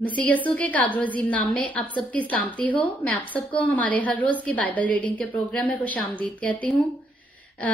मसीह यीशु के कादर अजीम नाम में आप सबकी सलामती हो। मैं आप सबको हमारे हर रोज की बाइबल रीडिंग के प्रोग्राम में खुशामदीद कहती हूँ।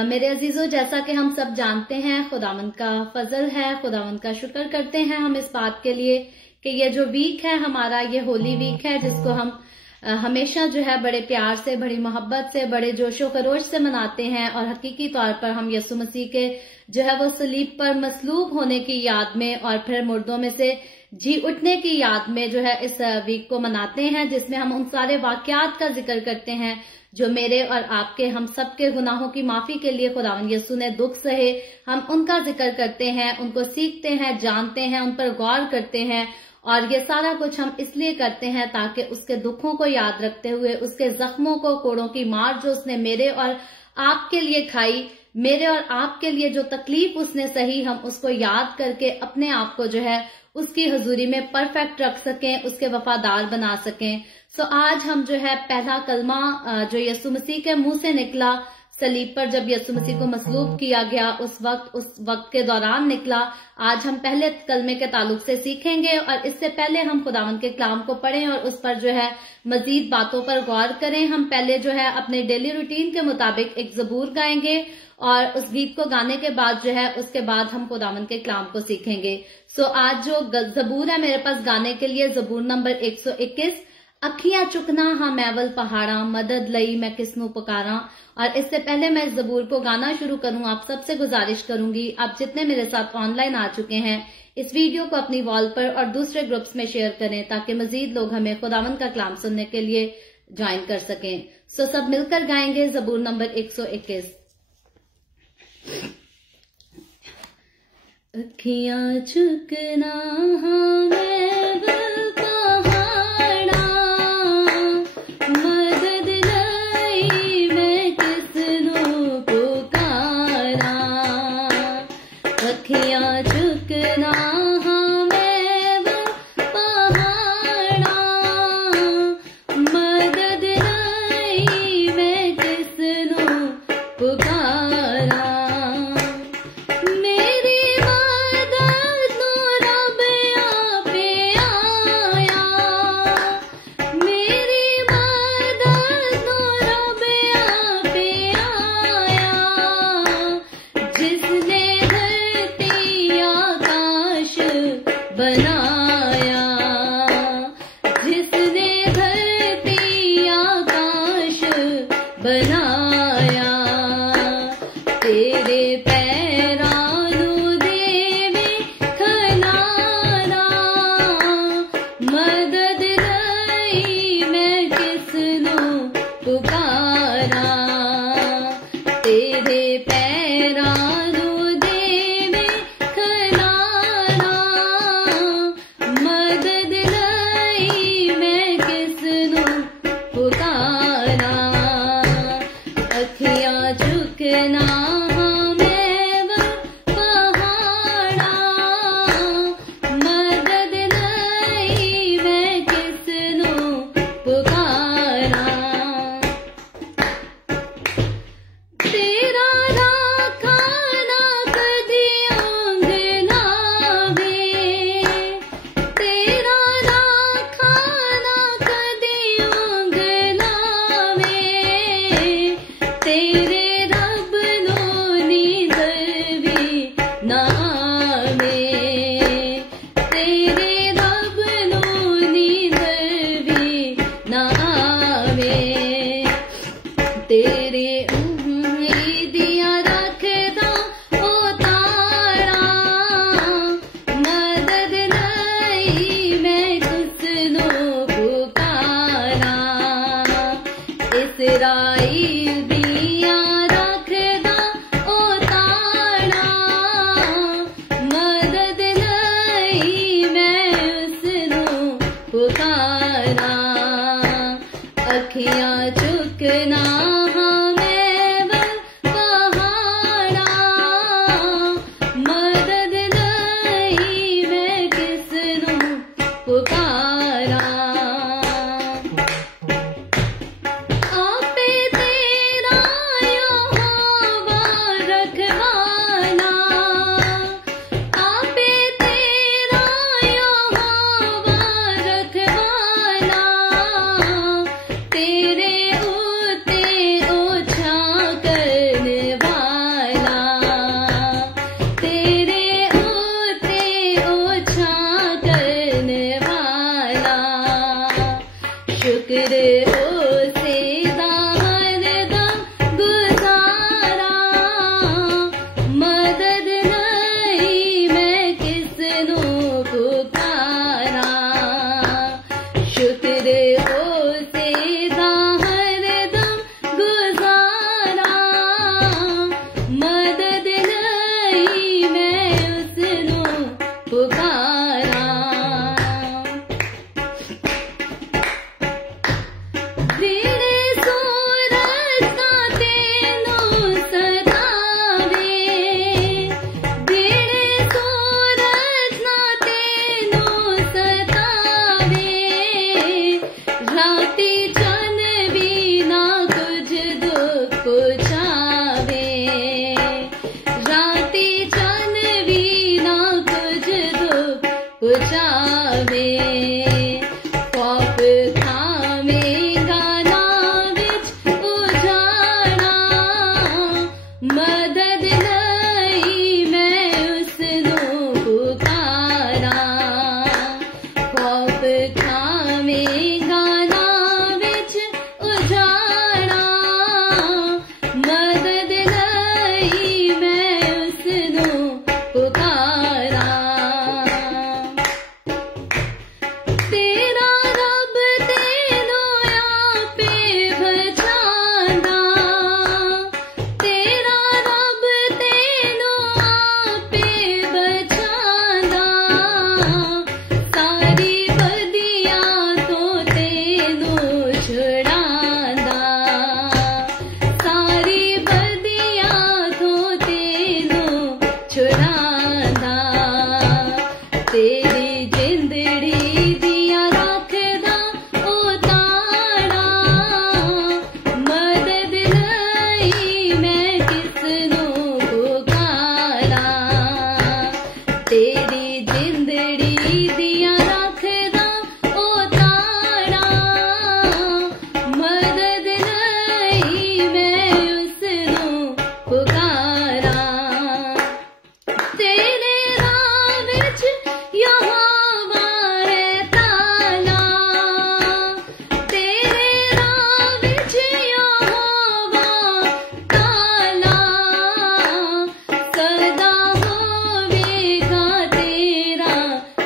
मेरे अजीजों, जैसा कि हम सब जानते हैं, खुदावंद का फजल है, खुदावंद का शुक्र करते हैं हम इस बात के लिए कि ये जो वीक है हमारा, ये होली वीक है, जिसको हम हमेशा जो है बड़े प्यार से, बड़ी मोहब्बत से, बड़े जोशो खरोश से मनाते हैं। और हकीकी तौर पर हम यीशु मसीह के जो है वो सलीब पर मसलूब होने की याद में और फिर मुर्दों में से जी उठने की याद में जो है इस वीक को मनाते हैं, जिसमें हम उन सारे वाकयात का जिक्र करते हैं जो मेरे और आपके, हम सबके गुनाहों की माफी के लिए खुदावंद यीशु ने दुख सहे। हम उनका जिक्र करते हैं, उनको सीखते हैं, जानते हैं, उन पर गौर करते हैं। और ये सारा कुछ हम इसलिए करते हैं ताकि उसके दुखों को याद रखते हुए, उसके जख्मों को, कोड़ों की मार जो उसने मेरे और आपके लिए खाई, मेरे और आपके लिए जो तकलीफ उसने सही, हम उसको याद करके अपने आप को जो है उसकी हजूरी में परफेक्ट रख सकें, उसके वफादार बना सकें। सो आज हम जो है पहला कलमा जो यीशु मसीह के मुंह से निकला सलीब पर, जब यीशु मसीह को मसलूब किया गया, उस वक्त के दौरान निकला, आज हम पहले कलमे के ताल्लुक से सीखेंगे। और इससे पहले हम खुदावंद के कलाम को पढ़ें और उस पर जो है मजीद बातों पर गौर करें। हम पहले जो है अपने डेली रूटीन के मुताबिक एक जबूर गाएंगे और उस गीत को गाने के बाद जो है उसके बाद हम खुदावंद के कलाम को सीखेंगे। सो आज जो जबूर है मेरे पास गाने के लिए, जबूर नंबर 121, अखियां चुकना हाँ मैवल पहाड़ा, मदद लई मैं किसनू पुकारा। और इससे पहले मैं इस जबूर को गाना शुरू करूं, आप सबसे गुजारिश करूंगी, आप जितने मेरे साथ ऑनलाइन आ चुके हैं, इस वीडियो को अपनी वॉल पर और दूसरे ग्रुप्स में शेयर करें ताकि मजीद लोग हमें खुदावंद का कलाम सुनने के लिए ज्वाइन कर सकें। सो सब मिलकर गाएंगे जबूर नंबर 121। अखियां चुकना हाँ मैवल पहाड़ा, मदद लई मैं किसनू पुकारा। अखियां चुकना हाँ मैवल पहाड़ा, मदद लई मैं किसनू पुकारा।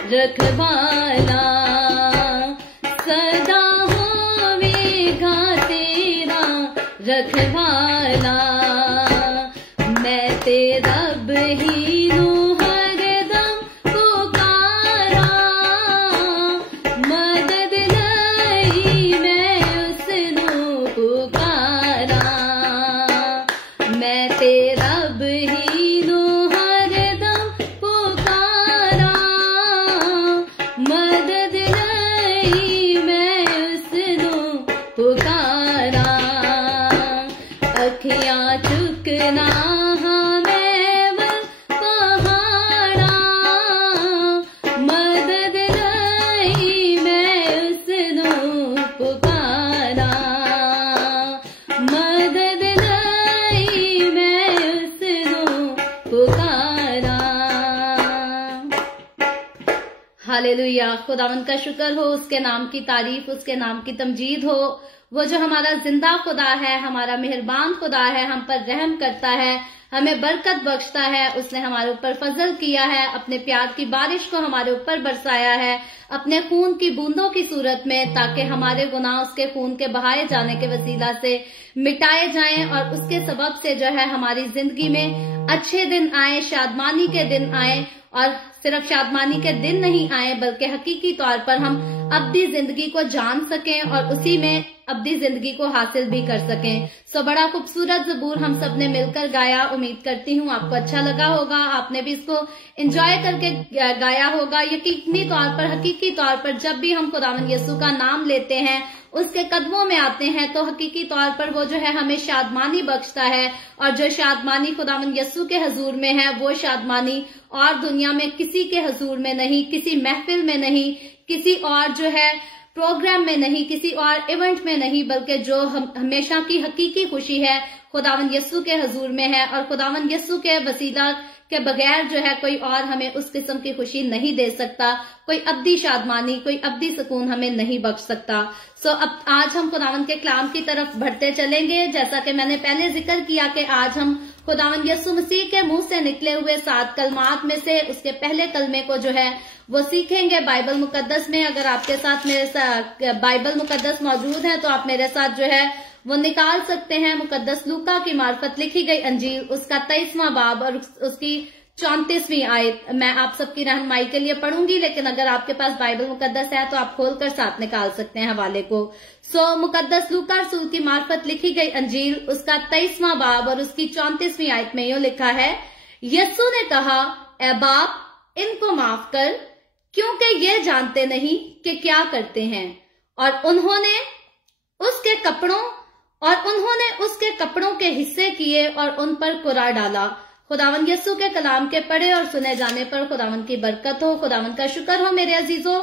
रखवाला सदा होवेगा तेरा रखवाला। मैं तेरा बहीनू हरदम पुकारा, मदद नहीं मैं उसनू पुकारा। मैं तेरा बहीनू हरदम पुकारा, मदद नहीं मैं उसनू पुकारा। अखियां चुकना मदद नहीं मैं उसनू पुकारा, मदद नहीं मैं उसनू पुकारा। हालेलुया। खुदावंद का शुक्र हो, उसके नाम की तारीफ, उसके नाम की तमजीद हो। वो जो हमारा जिंदा खुदा है, हमारा मेहरबान खुदा है, हम पर रहम करता है, हमें बरकत बख्शता है। उसने हमारे ऊपर फजल किया है, अपने प्यार की बारिश को हमारे ऊपर बरसाया है अपने खून की बूंदों की सूरत में, ताकि हमारे गुनाह उसके खून के बहाए जाने के वसीला से मिटाए जाएं और उसके सबब से जो है हमारी जिंदगी में अच्छे दिन आए, शादमानी के दिन आए। और सिर्फ शादमानी के दिन नहीं आए, बल्कि हकीकी तौर पर हम अब्दी जिंदगी को जान सकें और उसी में अब्दी जिंदगी को हासिल भी कर सकें। सो बड़ा खूबसूरत ज़बूर हम सब ने मिलकर गाया। उम्मीद करती हूँ आपको अच्छा लगा होगा, आपने भी इसको एंजॉय करके गाया होगा। यकीनी तौर पर, हकीकी तौर पर जब भी हम खुदावंद यीशु का नाम लेते हैं, उसके कदमों में आते हैं, तो हकीकी तौर पर वो जो है हमें शादमानी बख्शता है। और जो शादमानी खुदावंद यीशु के हजूर में है, वो शादमानी और दुनिया में किसी के हजूर में नहीं, किसी महफिल में नहीं, किसी और जो है प्रोग्राम में नहीं, किसी और इवेंट में नहीं, बल्कि जो हमेशा की हकीकी खुशी है खुदावंद यस्सु के हजूर में है। और खुदावंद यस्सु के वसीला के बगैर जो है कोई और हमें उस किस्म की खुशी नहीं दे सकता, कोई अब्दी शादमानी, कोई अब्दी सुकून हमें नहीं बख्श सकता। अब आज हम खुदावंद के कलाम की तरफ बढ़ते चलेंगे। जैसा कि मैंने पहले जिक्र किया कि आज हम खुदावंद यस्सु मसीह के मुंह से निकले हुए 7 कलमात में से उसके पहले कलमे को जो है वो सीखेंगे बाइबल मुकद्दस में। अगर आपके साथ मेरे साथ बाइबल मुकद्दस मौजूद है तो आप मेरे साथ जो है वो निकाल सकते हैं। मुकद्दस लूका की मार्फत लिखी गई अंजील, उसका 23वां बाब और उसकी 34वीं आयत मैं आप सबकी रहनुमाई के लिए पढ़ूंगी, लेकिन अगर आपके पास बाइबल मुकद्दस है तो आप खोलकर साथ निकाल सकते हैं हवाले को। मुकद्दस लूका रसूल की मार्फत लिखी गई अंजील, उसका 23वां बाब और उसकी 34वीं आयत में यूं लिखा है, यस्सु ने कहा, ए बाप, इनको माफ कर, क्योंकि ये जानते नहीं कि क्या करते हैं। और उन्होंने उसके कपड़ों के हिस्से किए और उन पर कुरा डाला। खुदावंद यस्सु के कलाम के पढ़े और सुने जाने पर खुदावंद की बरकत हो। खुदावंद का शुक्र हो मेरे अजीजों।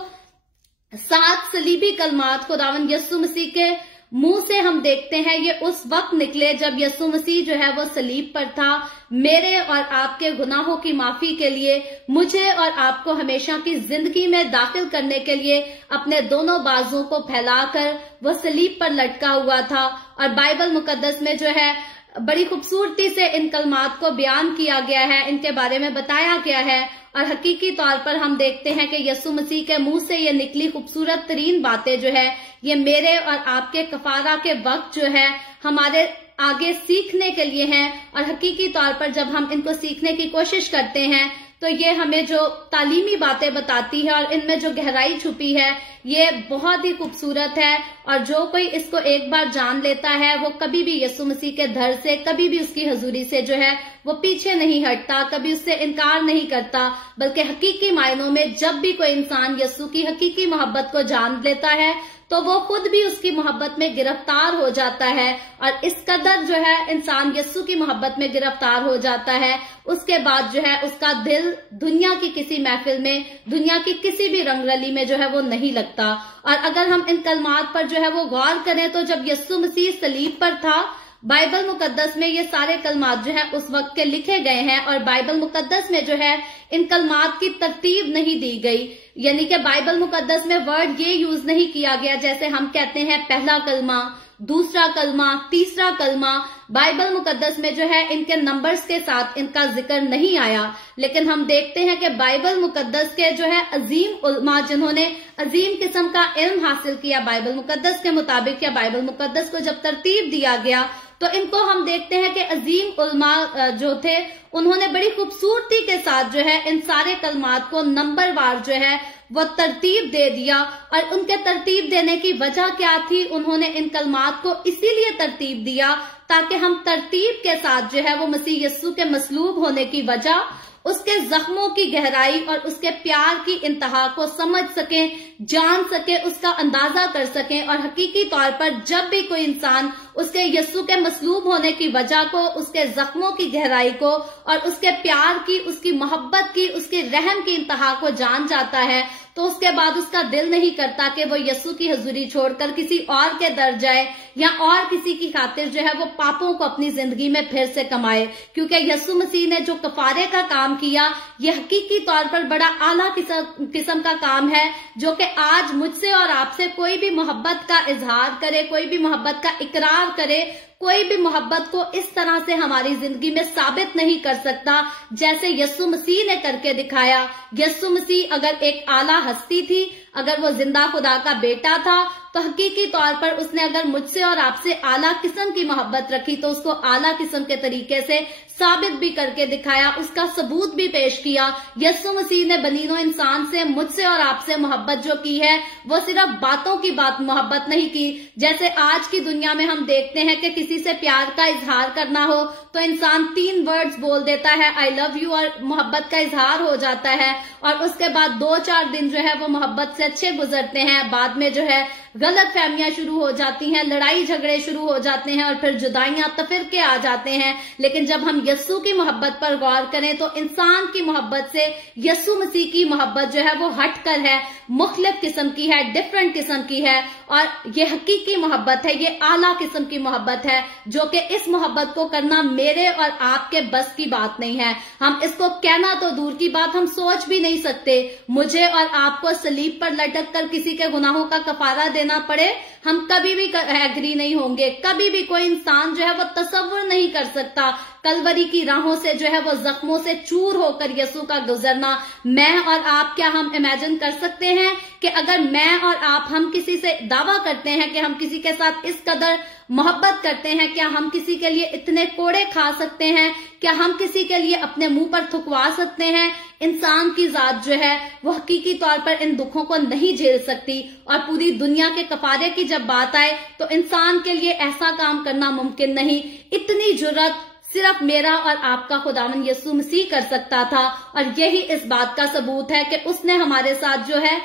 7 सलीबी कलमात खुदावंद यस्सु मसीह के मुंह से हम देखते हैं ये उस वक्त निकले जब यस्सु मसीह जो है वो सलीब पर था, मेरे और आपके गुनाहों की माफी के लिए, मुझे और आपको हमेशा की जिंदगी में दाखिल करने के लिए अपने दोनों बाजुओं को फैलाकर वो सलीब पर लटका हुआ था। और बाइबल मुकद्दस में जो है बड़ी खूबसूरती से इन कलमात को बयान किया गया है, इनके बारे में बताया गया है। और हकीकी तौर पर हम देखते हैं कि यस्सु मसीह के मुंह से ये निकली खूबसूरत तरीन बातें जो है ये मेरे और आपके कफारा के वक्त जो है हमारे आगे सीखने के लिए हैं। और हकीकी तौर पर जब हम इनको सीखने की कोशिश करते हैं तो ये हमें जो तालीमी बातें बताती है और इनमें जो गहराई छुपी है ये बहुत ही खूबसूरत है। और जो कोई इसको एक बार जान लेता है वो कभी भी यस्सु मसीह के दर से, कभी भी उसकी हजूरी से जो है वो पीछे नहीं हटता, कभी उससे इनकार नहीं करता, बल्कि हकीकी मायनों में जब भी कोई इंसान यस्सु की हकीकी मोहब्बत को जान लेता है तो वो खुद भी उसकी मोहब्बत में गिरफ्तार हो जाता है। और इस कदर जो है इंसान यस्सु की मोहब्बत में गिरफ्तार हो जाता है, उसके बाद जो है उसका दिल दुनिया की किसी महफिल में, दुनिया की किसी भी रंगरली में जो है वो नहीं लगता। और अगर हम इन कलमात पर जो है वो गौर करें तो जब यस्सु मसीह सलीब पर था, बाइबल मुकद्दस में ये सारे कलमात जो है उस वक्त के लिखे गए हैं। और बाइबल मुकद्दस में जो है इन कलमात की तरतीब नहीं दी गई, यानी कि बाइबल मुकद्दस में वर्ड ये यूज नहीं किया गया जैसे हम कहते हैं पहला कलमा, दूसरा कलमा, तीसरा कलमा। बाइबल मुकद्दस में जो है इनके नंबर्स के साथ इनका जिक्र नहीं आया। लेकिन हम देखते हैं कि बाइबल मुकद्दस के जो है अजीम उलमा, जिन्होंने अजीम किस्म का इल्म हासिल किया बाइबल मुकद्दस के मुताबिक, या बाइबल मुकद्दस को जब तरतीब दिया गया तो इनको हम देखते हैं कि अजीम उलमा जो थे उन्होंने बड़ी खूबसूरती के साथ जो है इन सारे कलमात को नंबरवार जो है वो तरतीब दे दिया। और उनके तरतीब देने की वजह क्या थी? उन्होंने इन कलमात को इसीलिए तरतीब दिया ताकि हम तरतीब के साथ जो है वो मसीह यस्सु के मसलूब होने की वजह, उसके जख्मों की गहराई और उसके प्यार की इंतहा को समझ सकें, जान सके, उसका अंदाजा कर सकें। और हकीकी तौर पर जब भी कोई इंसान उसके यस्सु के मसलूब होने की वजह को, उसके जख्मों की गहराई को और उसके प्यार की, उसकी मोहब्बत की, उसके रहम की इंतहा को जान जाता है तो उसके बाद उसका दिल नहीं करता कि वो यस्सु की हजूरी छोड़कर किसी और के दर जाए या और किसी की खातिर जो है वो पापों को अपनी जिंदगी में फिर से कमाए। क्योंकि यस्सु मसीह ने जो कफारे का काम किया ये हकीकी तौर पर बड़ा आला किस्म का काम है, जो कि आज मुझसे और आपसे कोई भी मोहब्बत का इजहार करे, कोई भी मोहब्बत का इकरार करे, कोई भी मोहब्बत को इस तरह से हमारी जिंदगी में साबित नहीं कर सकता जैसे यस्सु मसीह ने करके दिखाया। यस्सु मसीह अगर एक आला हस्ती थी, अगर वो जिंदा खुदा का बेटा था, तो हकीकी तौर पर उसने अगर मुझसे और आपसे आला किस्म की मोहब्बत रखी तो उसको आला किस्म के तरीके से साबित भी करके दिखाया, उसका सबूत भी पेश किया। यस्सु मसीह ने बनीनो इंसान से, मुझसे और आपसे मोहब्बत जो की है वो सिर्फ बातों की बात मोहब्बत नहीं की। जैसे आज की दुनिया में हम देखते हैं कि किसी से प्यार का इजहार करना हो तो इंसान 3 वर्ड्स बोल देता है, आई लव यू, और मोहब्बत का इजहार हो जाता है। और उसके बाद 2-4 दिन जो है वो मोहब्बत से अच्छे गुजरते हैं, बाद में जो है गलत फहमियां शुरू हो जाती हैं, लड़ाई झगड़े शुरू हो जाते हैं और फिर जुदाइयां तफरके आ जाते हैं। लेकिन जब हम यस्सु की मोहब्बत पर गौर करें तो इंसान की मोहब्बत से यस्सु मसीह की मोहब्बत जो है वो हटकर है, मुख्तलिफ किस्म की है, डिफरेंट किस्म की है। और ये हकीकी मोहब्बत है, ये आला किस्म की मोहब्बत है, जो कि इस मोहब्बत को करना मेरे और आपके बस की बात नहीं है। हम इसको कहना तो दूर की बात, हम सोच भी नहीं सकते। मुझे और आपको सलीब पर लटक कर किसी के गुनाहों का कफारा देना पड़े, हम कभी भी एग्री नहीं होंगे। कभी भी कोई इंसान जो है वो तसव्वुर नहीं कर सकता कलवरी की राहों से जो है वो जख्मों से चूर होकर यीशु का गुजरना। मैं और आप, क्या हम इमेजिन कर सकते हैं कि अगर मैं और आप, हम किसी से दावा करते हैं कि हम किसी के साथ इस कदर मोहब्बत करते हैं, क्या हम किसी के लिए इतने कोड़े खा सकते हैं? क्या हम किसी के लिए अपने मुंह पर थुकवा सकते हैं? इंसान की जात जो है वो हकीकी तौर पर इन दुखों को नहीं झेल सकती। और पूरी दुनिया के कफारे की जब बात आए तो इंसान के लिए ऐसा काम करना मुमकिन नहीं। इतनी जुर्रत सिर्फ मेरा और आपका खुदावन यीशु मसीह कर सकता था। और यही इस बात का सबूत है कि उसने हमारे साथ जो है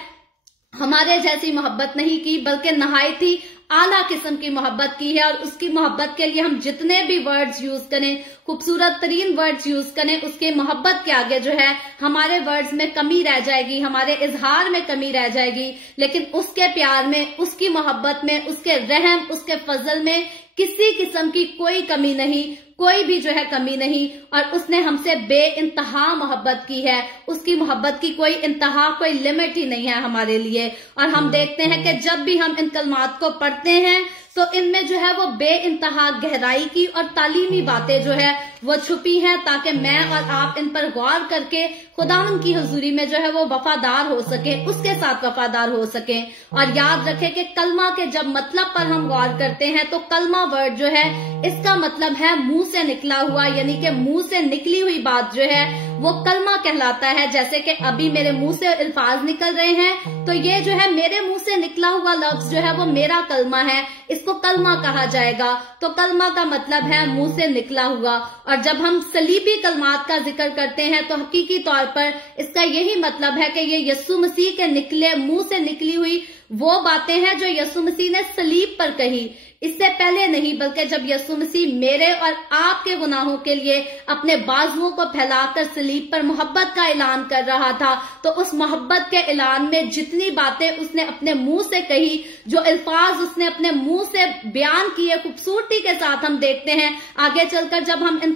हमारे जैसी मोहब्बत नहीं की, बल्कि नहायत ही आला किस्म की मोहब्बत की है। और उसकी मोहब्बत के लिए हम जितने भी वर्ड्स यूज करें, खूबसूरत तरीन वर्ड्स यूज करें, उसके मोहब्बत के आगे जो है हमारे वर्ड्स में कमी रह जाएगी, हमारे इजहार में कमी रह जाएगी। लेकिन उसके प्यार में, उसकी मोहब्बत में, उसके रहम, उसके फजल में किसी किस्म की कोई कमी नहीं, कोई भी जो है कमी नहीं। और उसने हमसे बेइंतहा मोहब्बत की है। उसकी मोहब्बत की कोई इंतहा, कोई लिमिट ही नहीं है हमारे लिए। और हम देखते हैं कि जब भी हम इन कलमात को पढ़ते हैं तो इनमें जो है वो बेइंतहा गहराई की और तालीमी बातें जो है वो छुपी हैं, ताकि मैं और आप इन पर गौर करके खुदावन की हुजूरी में जो है वो वफादार हो सके, उसके साथ वफादार हो सके। और याद रखें कि कलमा के जब मतलब पर हम गौर करते हैं तो कलमा वर्ड जो है इसका मतलब है मुंह से निकला हुआ, यानी कि मुंह से निकली हुई बात जो है वो कलमा कहलाता है। जैसे कि अभी मेरे मुंह से अल्फाज निकल रहे हैं तो ये जो है मेरे मुंह से निकला हुआ लफ्ज जो है वो मेरा कलमा है, इसको कलमा कहा जाएगा। तो कलमा का मतलब है मुंह से निकला हुआ। और जब हम सलीबी कलमात का जिक्र करते हैं तो हकीकी तौर पर इसका यही मतलब है कि ये यीशु मसीह के निकले मुंह से निकली हुई वो बातें हैं जो यीशु मसीह ने सलीब पर कही। इससे पहले नहीं, बल्कि जब यीशु मसीह मेरे और आपके गुनाहों के लिए अपने बाजुओं को फैलाकर सलीब पर मोहब्बत का ऐलान कर रहा था, तो उस मोहब्बत के ऐलान में जितनी बातें उसने अपने मुंह से कही, जो अल्फाज उसने अपने मुंह से बयान किए खूबसूरती के साथ, हम देखते हैं आगे चलकर जब हम इन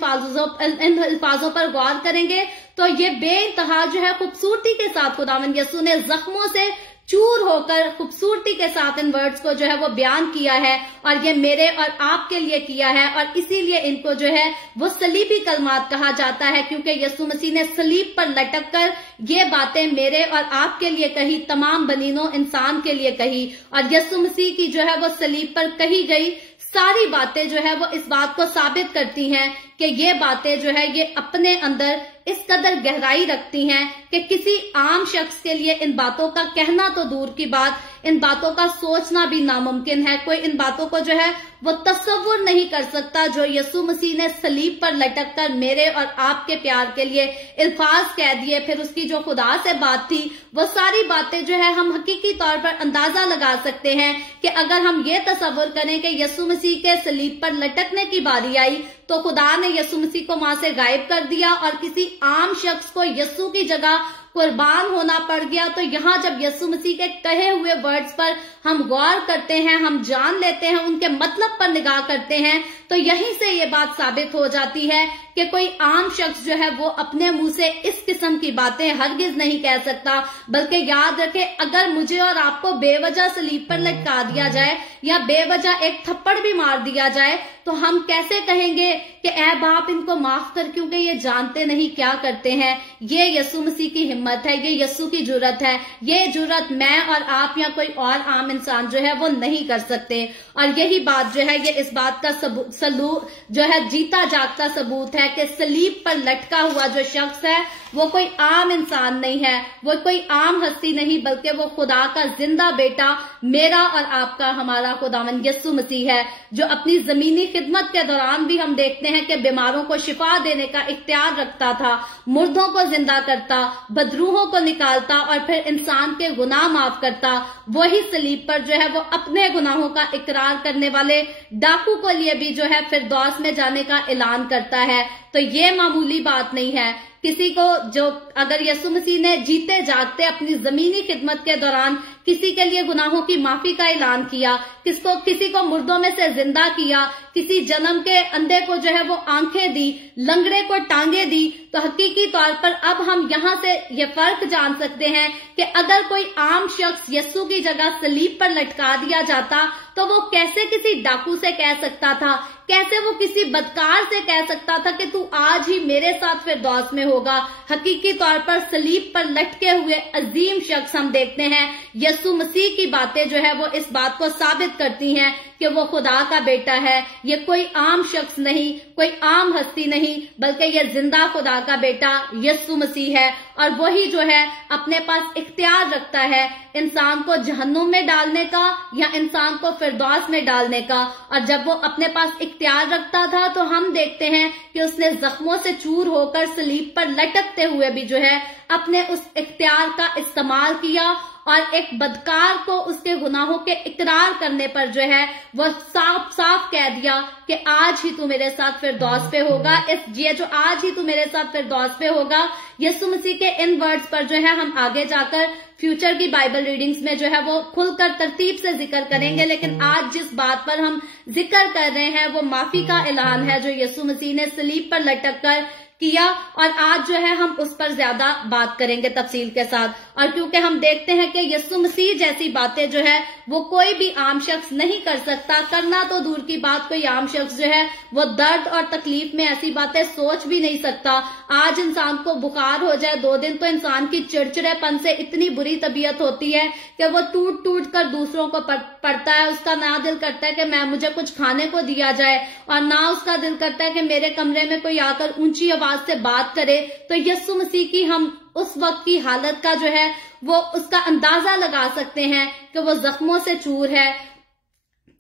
अल्फाजों पर गौर करेंगे तो ये बेइंतहा जो है खूबसूरती के साथ खुदावंद यीशु ने जख्मों से चूर होकर खूबसूरती के साथ इन वर्ड्स को जो है वो बयान किया है। और ये मेरे और आपके लिए किया है। और इसीलिए इनको जो है वो सलीबी कलमात कहा जाता है, क्योंकि यीशु मसीह ने सलीब पर लटक कर ये बातें मेरे और आपके लिए कही, तमाम बनीनो इंसान के लिए कही। और यीशु मसीह की जो है वो सलीब पर कही गई सारी बातें जो है वो इस बात को साबित करती हैं कि ये बातें जो है ये अपने अंदर इस कदर गहराई रखती हैं कि किसी आम शख्स के लिए इन बातों का कहना तो दूर की बात, इन बातों का सोचना भी नामुमकिन है। कोई इन बातों को जो है वो तस्वुर नहीं कर सकता जो यीशु मसीह ने सलीब पर लटक कर मेरे और आपके प्यार के लिए अल्फाज कह दिए। फिर उसकी जो खुदा से बात थी वो सारी बातें जो है हम हकीकी तौर पर अंदाजा लगा सकते हैं कि अगर हम ये तस्वुर करें कि यीशु मसीह के सलीब पर लटकने की बारी आई तो खुदा ने यीशु मसीह को वहां से गायब कर दिया और किसी आम शख्स को यीशु की जगह कुर्बान होना पड़ गया। तो यहाँ जब यीशु मसीह के कहे हुए वर्ड्स पर हम गौर करते हैं, हम जान लेते हैं, उनके मतलब पर निगाह करते हैं, तो यहीं से ये बात साबित हो जाती है कि कोई आम शख्स जो है वो अपने मुंह से इस किस्म की बातें हरगिज नहीं कह सकता। बल्कि याद रखें, अगर मुझे और आपको बेवजह सलीब पर लटका दिया जाए या बेवजह एक थप्पड़ भी मार दिया जाए तो हम कैसे कहेंगे कि ऐ बाप इनको माफ कर, क्योंकि ये जानते नहीं क्या करते हैं। ये यीशु मसीह की हिम्मत है, ये यीशु की जुर्रत है। ये जुर्रत मैं और आप या कोई और आम इंसान जो है वो नहीं कर सकते। और यही बात जो है ये इस बात का जो है जीता जागता सबूत है कि सलीब पर लटका हुआ जो शख्स है वो कोई आम इंसान नहीं है, वो कोई आम हस्ती नहीं, बल्कि वो खुदा का जिंदा बेटा, मेरा और आपका, हमारा खुदावंद यीशु मसीह है, जो अपनी जमीनी खिदमत के दौरान भी हम देखते हैं कि बीमारों को शिफा देने का इख्तियार रखता था, मुर्दों को जिंदा करता, बदरूहों को निकालता और फिर इंसान के गुनाह माफ करता। वही सलीब पर जो है वो अपने गुनाहों का इकरार करने वाले डाकू को लिए भी जो है फिरदौस में जाने का ऐलान करता है। तो ये मामूली बात नहीं है। किसी को जो अगर यीशु मसीह ने जीते जागते अपनी जमीनी खिदमत के दौरान किसी के लिए गुनाहों की माफी का ऐलान किया, किसी को मुर्दों में से जिंदा किया, किसी जन्म के अंधे को जो है वो आंखें दी, लंगड़े को टांगे दी, तो हकीकी तौर पर अब हम यहाँ से ये फर्क जान सकते हैं कि अगर कोई आम शख्स यीशु की जगह सलीब पर लटका दिया जाता तो वो कैसे किसी डाकू से कह सकता था, कैसे वो किसी बदकार से कह सकता था कि तू आज ही मेरे साथ फिरदौस में होगा। हकीकी तौर पर सलीब पर लटके हुए अजीम शख्स हम देखते हैं। यीशु मसीह की बातें जो है वो इस बात को साबित करती हैं कि वो खुदा का बेटा है। ये कोई आम शख्स नहीं, कोई आम हस्ती नहीं, बल्कि ये जिंदा खुदा का बेटा यीशु मसीह है। और वही जो है अपने पास इख्तियार रखता है इंसान को जहन्नुम में डालने का या इंसान को फिरदौस में डालने का। और जब वो अपने पास इख्तियार रखता था तो हम देखते हैं कि उसने जख्मों से चूर होकर सलीब पर लटकते हुए भी जो है अपने उस इख्तियार का इस्तेमाल किया और एक बदकार को उसके गुनाहों के इकरार करने पर जो है वो साफ साफ कह दिया कि आज ही तू मेरे साथ फिरदौस पे होगा। ये जो आज ही तू मेरे साथ फिरदौस पे होगा, यीशु मसीह के इन वर्ड्स पर जो है हम आगे जाकर फ्यूचर की बाइबल रीडिंग्स में जो है वो खुलकर तरतीब से जिक्र करेंगे। लेकिन आज जिस बात पर हम जिक्र कर रहे हैं वो माफी का ऐलान है जो यीशु मसीह ने सलीब पर लटक कर किया, और आज जो है हम उस पर ज्यादा बात करेंगे तफसील के साथ। और क्योंकि हम देखते हैं कि यीशु मसीह जैसी बातें जो है वो कोई भी आम शख्स नहीं कर सकता, करना तो दूर की बात, कोई आम शख्स जो है वो दर्द और तकलीफ में ऐसी बातें सोच भी नहीं सकता। आज इंसान को बुखार हो जाए 2 दिन तो इंसान की चिड़चिड़ेपन से इतनी बुरी तबीयत होती है कि वो टूट टूट कर दूसरों को पड़ता है। उसका ना दिल करता है कि मुझे कुछ खाने को दिया जाए, और ना उसका दिल करता है कि मेरे कमरे में कोई आकर ऊंची आवाज से बात करे। तो यीशु मसीह की हम उस वक्त की हालत का जो है वो उसका अंदाजा लगा सकते हैं कि वो जख्मों से चूर है,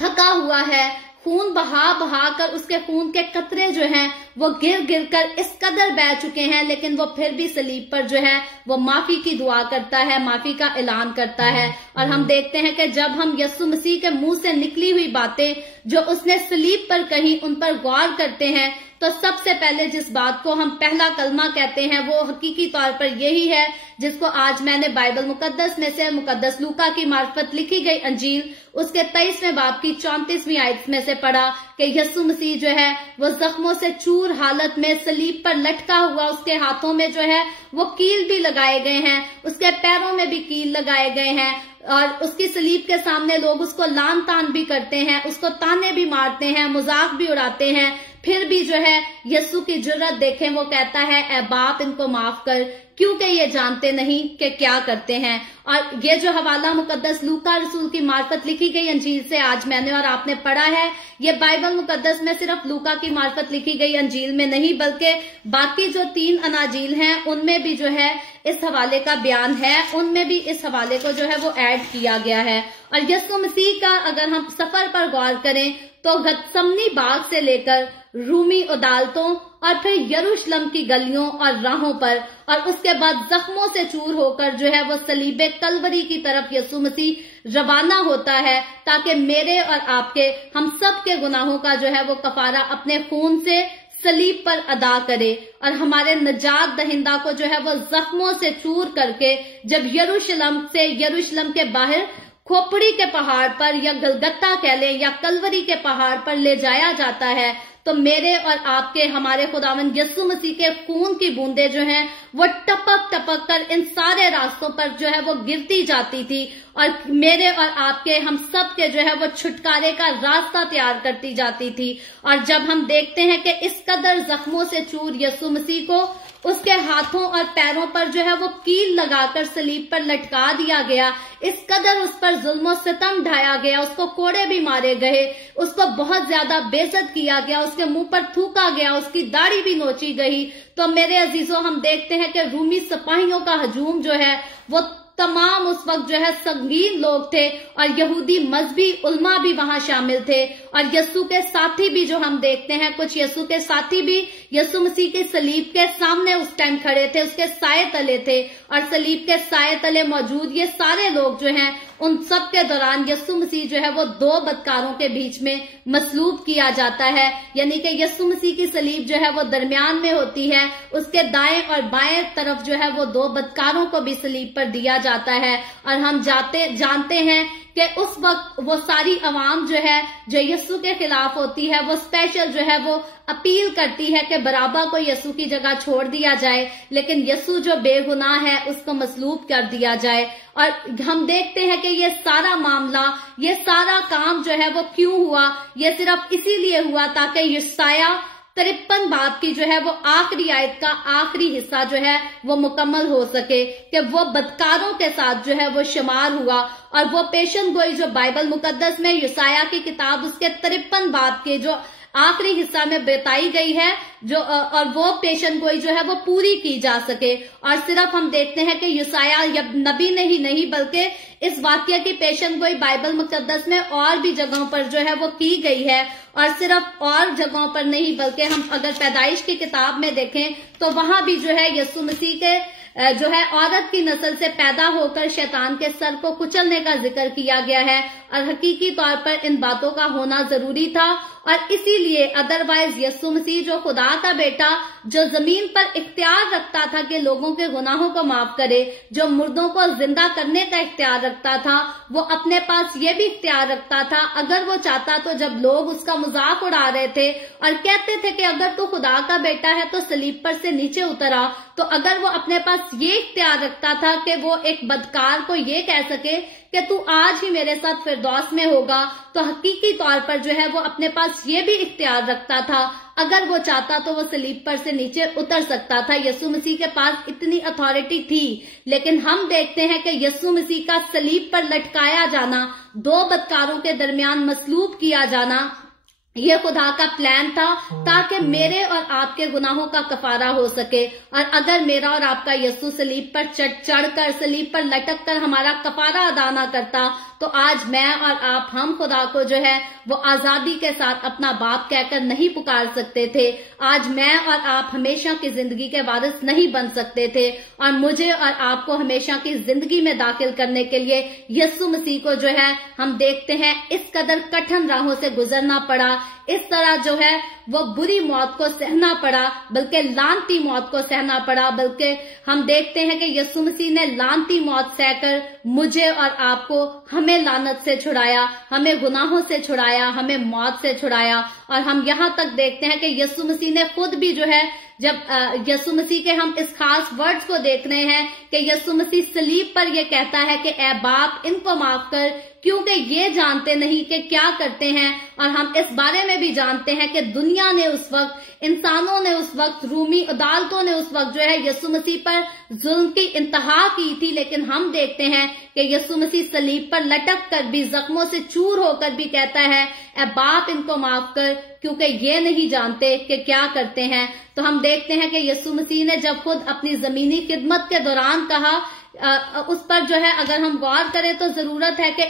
थका हुआ है, खून बहा बहा कर उसके खून के कतरे जो हैं वो गिर गिर कर इस कदर बह चुके हैं, लेकिन वो फिर भी सलीब पर जो है वो माफी की दुआ करता है, माफी का ऐलान करता है। और हम देखते हैं कि जब हम यीशु मसीह के मुंह से निकली हुई बातें जो उसने सलीब पर कही उन पर गौर करते हैं तो सबसे पहले जिस बात को हम पहला कलमा कहते हैं वो हकीकी तौर पर यही है जिसको आज मैंने बाइबल मुकद्दस में से मुकद्दस लूका की मार्फत लिखी गई अंजील उसके 23वें बाब की 34वीं आयत में से पढ़ा कि यीशु मसीह जो है वो जख्मों से चूर हालत में सलीब पर लटका हुआ, उसके हाथों में जो है वो कील भी लगाए गए हैं, उसके पैरों में भी कील लगाए गए हैं, और उसकी सलीब के सामने लोग उसको लान तान भी करते हैं, उसको ताने भी मारते हैं, मजाक भी उड़ाते हैं। फिर भी जो है यीशु की जुर्रत देखें, वो कहता है ऐ बाप इनको माफ कर, क्योंकि ये जानते नहीं कि क्या करते हैं। और ये जो हवाला मुकद्दस लूका रसूल की मार्फत लिखी गई अंजील से आज मैंने और आपने पढ़ा है, ये बाइबल मुकद्दस में सिर्फ लूका की मार्फत लिखी गई अंजील में नहीं बल्कि बाकी जो 3 अनाजील हैं उनमें भी जो है इस हवाले का बयान है, उनमें भी इस हवाले को जो है वो ऐड किया गया है। और यीशु मसीह का अगर हम सफर पर गौर करें तो गतसमनी बाग से लेकर रूमी अदालतों और फिर यरूशलेम की गलियों और राहों पर और उसके बाद जख्मों से चूर होकर जो है वो सलीबे कलवरी की तरफ यीशु मसीह रवाना होता है ताकि मेरे और आपके हम सब के गुनाहों का जो है वो कफारा अपने खून से सलीब पर अदा करे और हमारे नजात दहिंदा को जो है वो जख्मों से चूर करके जब यरूशलेम के बाहर खोपड़ी के पहाड़ पर या गलगत्ता कह लें या कलवरी के पहाड़ पर ले जाया जाता है तो मेरे और आपके हमारे खुदावंद यीशु मसीह के खून की बूंदें जो हैं वो टपक टपक कर इन सारे रास्तों पर जो है वो गिरती जाती थी और मेरे और आपके, हम सब के जो है वो छुटकारे का रास्ता तैयार करती जाती थी। और जब हम देखते हैं कि इस कदर जख्मों से चूर यीशु मसीह को उसके हाथों और पैरों पर जो है वो कील लगाकर सलीब पर लटका दिया गया, इस कदर उस पर जुल्म सितम ढाया गया, उसको कोड़े भी मारे गए, उसको बहुत ज्यादा बेइज्जत किया गया, उसके मुंह पर थूका गया, उसकी दाढ़ी भी नोची गई। तो मेरे अजीजों, हम देखते हैं कि रूमी सिपाहियों का हजूम जो है वो तमाम उस वक्त जो है संगीन लोग थे और यहूदी मजहबी उल्मा भी वहां शामिल थे। और यीशु के साथी भी जो हम देखते हैं, कुछ यीशु के साथी भी यीशु मसीह के सलीब के सामने उस टाइम खड़े थे, उसके साए तले थे। और सलीब के साए तले मौजूद ये सारे लोग जो हैं, उन सब के दौरान यीशु मसीह जो है वो दो बदकारों के बीच में मसलूब किया जाता है। यानी कि यीशु मसीह की सलीब जो है वो दरमियान में होती है, उसके दाएं और बाएं तरफ जो है वो दो बदकारों को भी सलीब पर दिया जाता है। और हम जानते हैं कि उस वक्त वो सारी अवाम जो है जो यीशु के खिलाफ होती है, वो स्पेशल जो है वो अपील करती है कि बराबा को यीशु की जगह छोड़ दिया जाए, लेकिन यीशु जो बेगुनाह है उसको मसलूब कर दिया जाए। और हम देखते हैं कि ये सारा मामला, ये सारा काम जो है वो क्यों हुआ, ये सिर्फ इसीलिए हुआ ताकि यशायाह 53 बाब की जो है वो आखिरी आयत का आखिरी हिस्सा जो है वो मुकम्मल हो सके कि वो बदकारों के साथ जो है वो शुमार हुआ। और वो पेशन गोई जो बाइबल मुकद्दस में यशायाह की किताब उसके 53 बाब के जो आखिरी हिस्सा में बताई गई है, जो और वो पेशन गोई जो है वो पूरी की जा सके। और सिर्फ हम देखते हैं कि यशायाह नबी ने ही नहीं बल्कि इस वाक्य की पेशन गोई बाइबल मुकद्दस में और भी जगहों पर जो है वो की गई है। और सिर्फ और जगहों पर नहीं बल्कि हम अगर पैदाइश की किताब में देखें तो वहां भी जो है यीशु मसीह के जो है औरत की नस्ल से पैदा होकर शैतान के सर को कुचलने का जिक्र किया गया है। और हकीकी तौर पर इन बातों का होना जरूरी था। और इसीलिए अदरवाइज यीशु मसीह जो खुदा का बेटा, जो जमीन पर इख्तियार रखता था कि लोगों के गुनाहों को माफ करे, जो मुर्दों को जिंदा करने का इख्तियार रखता था, वो अपने पास ये भी इख्तियार रखता था अगर वो चाहता तो जब लोग उसका मजाक उड़ा रहे थे और कहते थे कि अगर तू खुदा का बेटा है तो सलीब पर से नीचे उतर आ, तो अगर वो अपने पास ये इख्तियार रखता था कि वो एक बदकार को ये कह सके कि तू आज ही मेरे साथ फिरदौस में होगा, तो हकीकी तौर पर जो है वो अपने पास ये भी इख्तियार रखता था, अगर वो चाहता तो वो सलीब पर से नीचे उतर सकता था। यीशु मसीह के पास इतनी अथॉरिटी थी। लेकिन हम देखते हैं कि यीशु मसीह का सलीब पर लटकाया जाना, दो बदकारों के दरमियान मसलूब किया जाना, ये खुदा का प्लान था ताकि मेरे और आपके गुनाहों का कफारा हो सके। और अगर मेरा और आपका यीशु सलीब पर चढ़कर, सलीब पर लटक कर हमारा कफारा अदा ना करता, तो आज मैं और आप, हम खुदा को जो है वो आजादी के साथ अपना बाप कहकर नहीं पुकार सकते थे। आज मैं और आप हमेशा की जिंदगी के वारिस नहीं बन सकते थे। और मुझे और आपको हमेशा की जिंदगी में दाखिल करने के लिए यीशु मसीह को जो है हम देखते हैं इस कदर कठिन राहों से गुजरना पड़ा, इस तरह जो है वो बुरी मौत को सहना पड़ा, बल्कि लानती मौत को सहना पड़ा। बल्कि हम देखते हैं कि यीशु मसीह ने लानती मौत सहकर मुझे और आपको, हमें लानत से छुड़ाया, हमें गुनाहों से छुड़ाया, हमें मौत से छुड़ाया। और हम यहाँ तक देखते हैं कि यीशु मसीह ने खुद भी जो है, जब यीशु मसीह के हम इस खास वर्ड्स को देख रहे हैं कि यीशु मसीह सलीब पर यह कहता है कि ऐ बाप इनको माफ कर, क्योंकि ये जानते नहीं कि क्या करते हैं। और हम इस बारे में भी जानते हैं कि दुनिया ने उस वक्त, इंसानों ने उस वक्त, रूमी अदालतों ने उस वक्त जो है यीशु मसीह पर जुल्म की इंतहा की थी। लेकिन हम देखते हैं कि यीशु मसीह सलीब पर लटक कर भी, जख्मों से चूर होकर भी कहता है ऐ बाप इनको माफ कर, क्योंकि ये नहीं जानते कि क्या करते हैं। तो हम देखते हैं कि यीशु मसीह ने जब खुद अपनी जमीनी खिदमत के दौरान कहा, उस पर जो है अगर हम गौर करें तो जरूरत है कि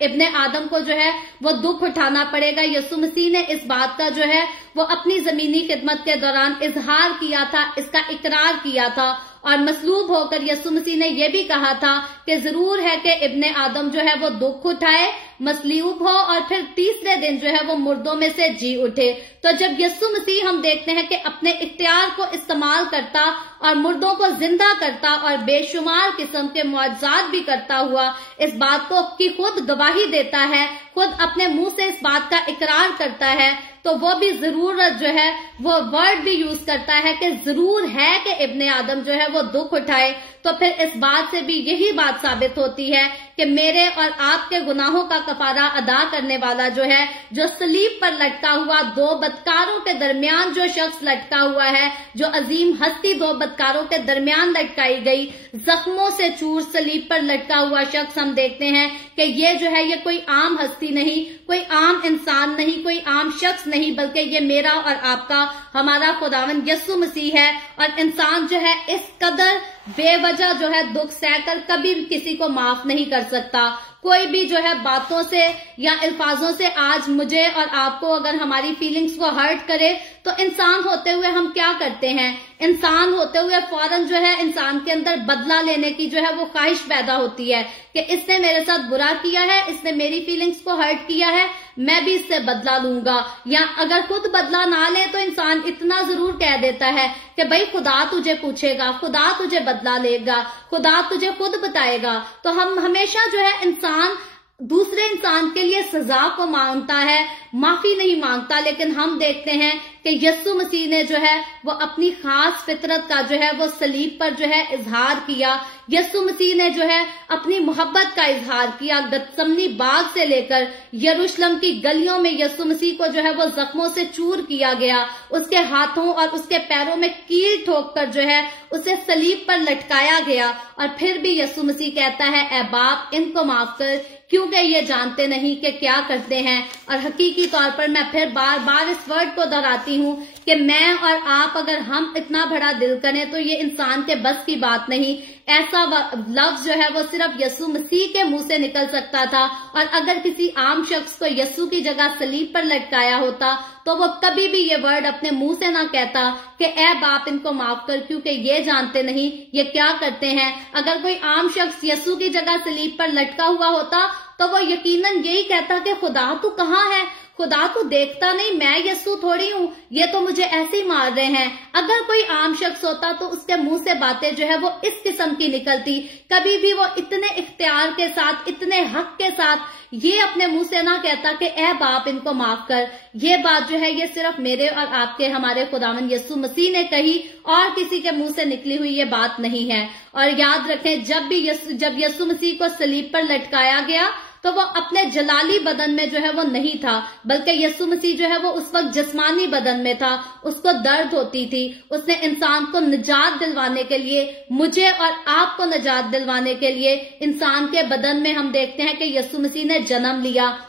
इब्ने आदम को जो है वो दुख उठाना पड़ेगा। यीशु मसीह ने इस बात का जो है वो अपनी जमीनी खिदमत के दौरान इजहार किया था, इसका इकरार किया था। और मसलूब होकर यीशु मसीह ने यह भी कहा था कि जरूर है कि इब्ने आदम जो है वो दुख उठाए, मसलूब हो और फिर तीसरे दिन जो है वो मुर्दों में से जी उठे। तो जब यीशु मसीह हम देखते हैं कि अपने इख्तियार को इस्तेमाल करता और मुर्दों को जिंदा करता और बेशुमार किस्म के मुआजात भी करता हुआ इस बात को की खुद गवाही देता है, खुद अपने मुंह से इस बात का इकरार करता है, तो वो भी जरूरत जो है वो वर्ड भी यूज करता है कि जरूर है कि इब्ने आदम जो है वो दुख उठाए। तो फिर इस बात से भी यही बात साबित होती है कि मेरे और आपके गुनाहों का कफारा अदा करने वाला जो है, जो सलीब पर लटका हुआ, दो बदकारों के दरमियान जो शख्स लटका हुआ है, जो अजीम हस्ती दो बदकारों के दरमियान लटकाई गई, जख्मों से चूर सलीब पर लटका हुआ शख्स, हम देखते हैं कि ये जो है ये कोई आम हस्ती नहीं, कोई आम इंसान नहीं, कोई आम शख्स नहीं, बल्कि ये मेरा और आपका, हमारा खुदावंद यीशु मसीह है। और इंसान जो है इस कदर बेवजह जो है दुख सहकर कभी किसी को माफ नहीं कर सकता। कोई भी जो है बातों से या अल्फाजों से आज मुझे और आपको अगर हमारी फीलिंग्स को हर्ट करे, तो इंसान होते हुए हम क्या करते हैं? इंसान होते हुए फौरन जो है इंसान के अंदर बदला लेने की जो है वो ख्वाहिश पैदा होती है कि इसने मेरे साथ बुरा किया है, इसने मेरी फीलिंग्स को हर्ट किया है, मैं भी इससे बदला लूंगा। या अगर खुद बदला ना ले तो इंसान इतना जरूर कह देता है कि भाई खुदा तुझे पूछेगा, खुदा तुझे बदला लेगा, खुदा तुझे खुद बताएगा। तो हम हमेशा जो है इंसान दूसरे इंसान के लिए सजा को मांगता है, माफी नहीं मांगता। लेकिन हम देखते हैं कि यीशु मसीह ने जो है वो अपनी खास फितरत का जो है वो सलीब पर जो है इजहार किया। यीशु मसीह ने जो है अपनी मोहब्बत का इजहार किया। गतसमनी बाग से लेकर यरूशलेम की गलियों में यीशु मसीह को जो है वो जख्मों से चूर किया गया, उसके हाथों और उसके पैरों में कील ठोक कर जो है उसे सलीब पर लटकाया गया। और फिर भी यीशु मसीह कहता है, ऐ बाप इनको माफ कर, क्योंकि ये जानते नहीं कि क्या करते हैं। और हकीकी तौर पर मैं फिर बार बार इस वर्ड को दोहराती हूँ कि मैं और आप अगर हम इतना बड़ा दिल करें तो ये इंसान के बस की बात नहीं। ऐसा लफ्ज जो है वो सिर्फ यीशु मसीह के मुंह से निकल सकता था। और अगर किसी आम शख्स को यीशु की जगह सलीब पर लटकाया होता तो वो कभी भी ये वर्ड अपने मुंह से ना कहता कि ऐ बाप इनको माफ कर, क्योंकि ये जानते नहीं ये क्या करते हैं। अगर कोई आम शख्स यीशु की जगह सलीब पर लटका हुआ होता तो वो यकीनन यही कहता कि खुदा तू कहाँ है, खुदा तू देखता नहीं, मैं यीशु थोड़ी हूँ, ये तो मुझे ऐसे ही मार रहे हैं। अगर कोई आम शख्स होता तो उसके मुंह से बातें जो है वो इस किस्म की निकलती। कभी भी वो इतने इख्तियार के साथ, इतने हक के साथ ये अपने मुंह से ना कहता कि ऐ बाप इनको माफ कर। ये बात जो है ये सिर्फ मेरे और आपके, हमारे खुदावंद यीशु मसीह ने कही और किसी के मुंह से निकली हुई ये बात नहीं है। और याद रखें, जब यीशु मसीह को सलीब पर लटकाया गया तो वो अपने जलाली बदन में जो है वो नहीं था, बल्कि यीशु मसीह जो है वो उस वक्त जिस्मानी बदन में था। उसको दर्द होती थी। उसने इंसान को निजात दिलवाने के लिए, मुझे और आपको निजात दिलवाने के लिए इंसान के बदन में हम देखते हैं कि यीशु मसीह ने जन्म लिया।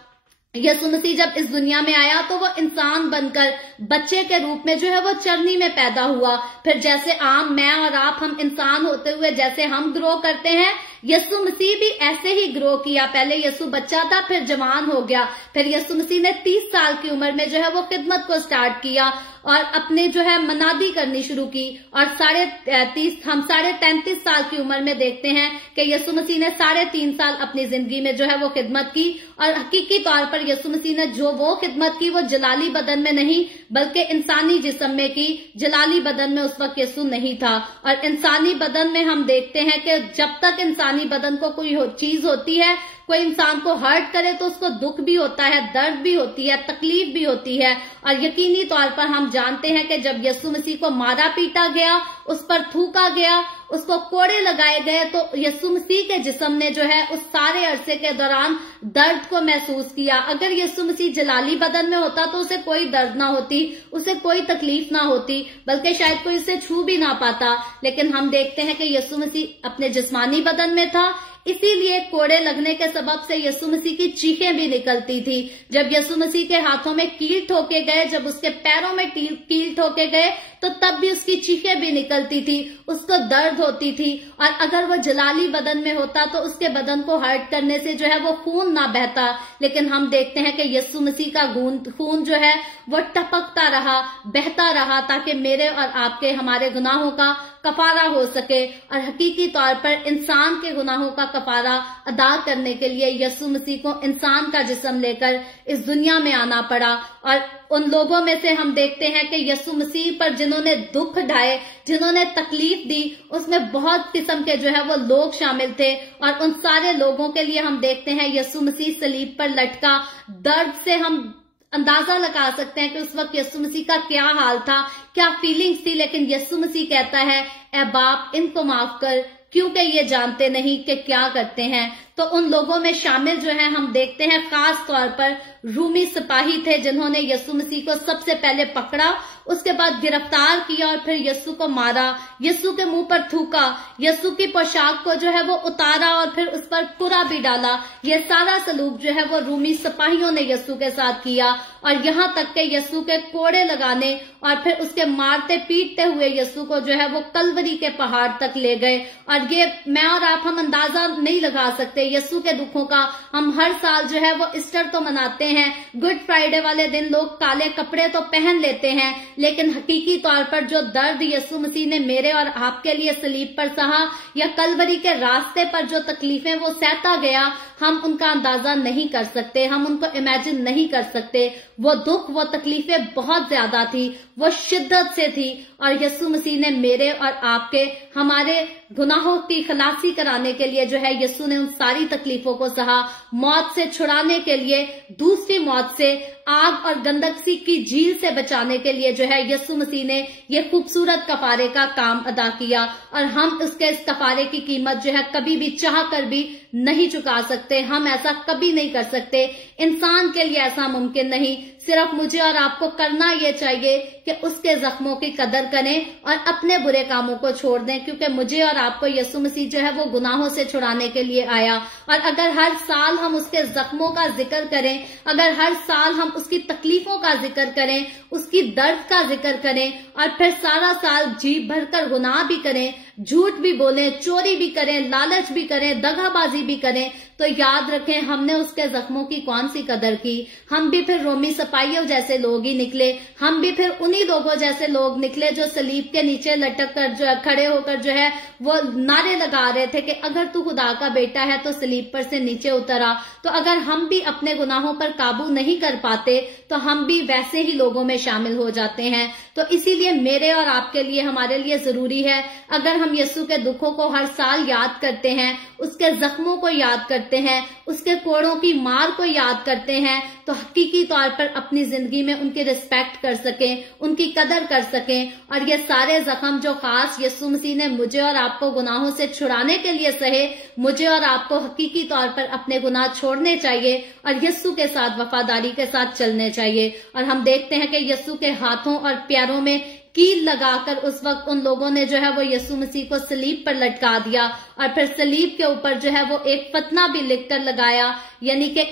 यीशु मसीह जब इस दुनिया में आया तो वो इंसान बनकर बच्चे के रूप में जो है वो चरनी में पैदा हुआ। फिर जैसे आम मैं और आप, हम इंसान होते हुए जैसे हम ग्रो करते हैं, यीशु मसीह भी ऐसे ही ग्रो किया। पहले यीशु बच्चा था, फिर जवान हो गया, फिर यीशु मसीह ने 30 साल की उम्र में जो है वो खिदमत को स्टार्ट किया और अपने जो है मनादी करनी शुरू की। और 33 साल की उम्र में देखते हैं कि यीशु मसीह ने 3.5 साल अपनी जिंदगी में जो है वो खिदमत की। और हकीकी तौर पर यीशु मसीह ने जो वो खिदमत की वो जलाली बदन में नहीं बल्कि इंसानी जिस्म में की। जलाली बदन में उस वक्त यीशु नहीं था। और इंसानी बदन में हम देखते हैं कि जब तक इंसानी बदन को कोई चीज होती है, कोई इंसान को हर्ट करे तो उसको दुख भी होता है, दर्द भी होती है, तकलीफ भी होती है। और यकीनी तौर पर हम जानते हैं कि जब यीशु मसीह को मारा पीटा गया, उस पर थूका गया, उसको कोड़े लगाए गए, तो यीशु मसीह के जिस्म ने जो है उस सारे अरसे के दौरान दर्द को महसूस किया। अगर यीशु मसीह जलाली बदन में होता तो उसे कोई दर्द ना होती, उसे कोई तकलीफ ना होती, बल्कि शायद कोई उसे छू भी ना पाता। लेकिन हम देखते हैं कि यीशु मसीह अपने जिस्मानी बदन में था, इसीलिए कोड़े लगने के सबब से यीशु मसीह की चीखें भी निकलती थी। जब यीशु मसीह के हाथों में कील ठोके गए, जब उसके पैरों में कील ठोके गए, तो तब भी उसकी चीखें भी निकलती थी, उसको दर्द होती थी। और अगर वो जलाली बदन में होता तो उसके बदन को हर्ट करने से जो है वो खून ना बहता। लेकिन हम देखते हैं कि यीशु मसीह का खून जो है वो टपकता रहा, बहता रहा, ताकि मेरे और आपके, हमारे गुनाहों का कफारा हो सके। और हकीकी तौर पर इंसान के गुनाहों का कफारा अदा करने के लिए यीशु मसीह को इंसान का जिस्म लेकर इस दुनिया में आना पड़ा। और उन लोगों में से हम देखते हैं कि यीशु मसीह पर जिन्होंने दुख ढाए, जिन्होंने तकलीफ दी, उसमें बहुत किस्म के जो है वो लोग शामिल थे। और उन सारे लोगों के लिए हम देखते हैं यीशु मसीह सलीब पर लटका, दर्द से हम अंदाजा लगा सकते हैं कि उस वक्त यीशु मसीह का क्या हाल था, क्या फीलिंग्स थी। लेकिन यीशु मसीह कहता है, ऐ बाप इनको माफ कर, क्योंकि ये जानते नहीं कि क्या करते हैं। तो उन लोगों में शामिल जो है हम देखते हैं खास तौर पर रूमी सिपाही थे, जिन्होंने यीशु मसीह को सबसे पहले पकड़ा, उसके बाद गिरफ्तार किया और फिर यीशु को मारा, यीशु के मुंह पर थूका, यीशु की पोशाक को जो है वो उतारा और फिर उस पर कुरा भी डाला। ये सारा सलूक जो है वो रूमी सिपाहियों ने यीशु के साथ किया और यहाँ तक के यीशु के कोड़े लगाने और फिर उसके मारते पीटते हुए यीशु को जो है वो कलवरी के पहाड़ तक ले गए। और ये मैं और आप हम अंदाजा नहीं लगा सकते यीशु के दुखों का। हम हर साल जो है वो ईस्टर तो मनाते हैं, गुड फ्राइडे वाले दिन लोग काले कपड़े तो पहन लेते हैं, लेकिन हकीकी तौर पर जो दर्द यीशु मसीह ने मेरे और आपके लिए सलीब पर सहा या कलवरी के रास्ते पर जो तकलीफें वो सहता गया, हम उनका अंदाजा नहीं कर सकते, हम उनको इमेजिन नहीं कर सकते। वो दुख, वो तकलीफें बहुत ज्यादा थी, वो शिद्दत से थी। और यीशु मसीह ने मेरे और आपके, हमारे गुनाहों की खलासी कराने के लिए जो है यीशु ने उन सारी तकलीफों को सहा। मौत से छुड़ाने के लिए, दूसरी मौत से, आग और गंदगी की झील से बचाने के लिए जो है यीशु मसीह ने ये खूबसूरत कफारे का काम अदा किया। और हम उसके इस कफारे की कीमत जो है कभी भी चाह कर भी नहीं चुका सकते, हम ऐसा कभी नहीं कर सकते। इंसान के लिए ऐसा मुमकिन नहीं। सिर्फ मुझे और आपको करना ये चाहिए कि उसके जख्मों की कदर करें और अपने बुरे कामों को छोड़ दें, क्योंकि मुझे और आपको यीशु मसीह जो है वो गुनाहों से छुड़ाने के लिए आया। और अगर हर साल हम उसके जख्मों का जिक्र करें, अगर हर साल हम उसकी तकलीफों का जिक्र करें, उसकी दर्द का जिक्र करें और फिर सारा साल जी भरकर गुनाह भी करें, झूठ भी बोलें, चोरी भी करें, लालच भी करें, दगाबाजी भी करें, तो याद रखें हमने उसके जख्मों की कौन सी कदर की। हम भी फिर रोमी सिपाहियों जैसे लोग ही निकले, हम भी फिर उन्हीं लोगों जैसे लोग निकले जो सलीब के नीचे लटक कर जो खड़े होकर जो है वो नारे लगा रहे थे कि अगर तू खुदा का बेटा है तो सलीब पर से नीचे उतर आ। तो अगर हम भी अपने गुनाहों पर काबू नहीं कर पाते तो हम भी वैसे ही लोगों में शामिल हो जाते हैं। तो इसीलिए मेरे और आपके लिए, हमारे लिए जरूरी है, अगर हम यीशु के दुखों को हर साल याद करते हैं, उसके जख्मों को याद करते हैं, उसके कोड़ों की मार को याद करते हैं, तो हकीकी तौर पर अपनी जिंदगी में उनकी रिस्पेक्ट कर सकें, उनकी कदर कर सकें। और ये सारे जख्म जो खास यीशु मसीह ने मुझे और आपको गुनाहों से छुड़ाने के लिए सहे, मुझे और आपको हकीकी तौर पर अपने गुनाह छोड़ने चाहिए और यीशु के साथ वफादारी के साथ चलने चाहिए। और हम देखते हैं कि यीशु के हाथों और पैरों में कील लगाकर उस वक्त उन लोगों ने जो है वो यीशु मसीह को सलीब पर लटका दिया और फिर सलीब के ऊपर जो है वो एक फतना भी लिखकर लगाया, यानी कि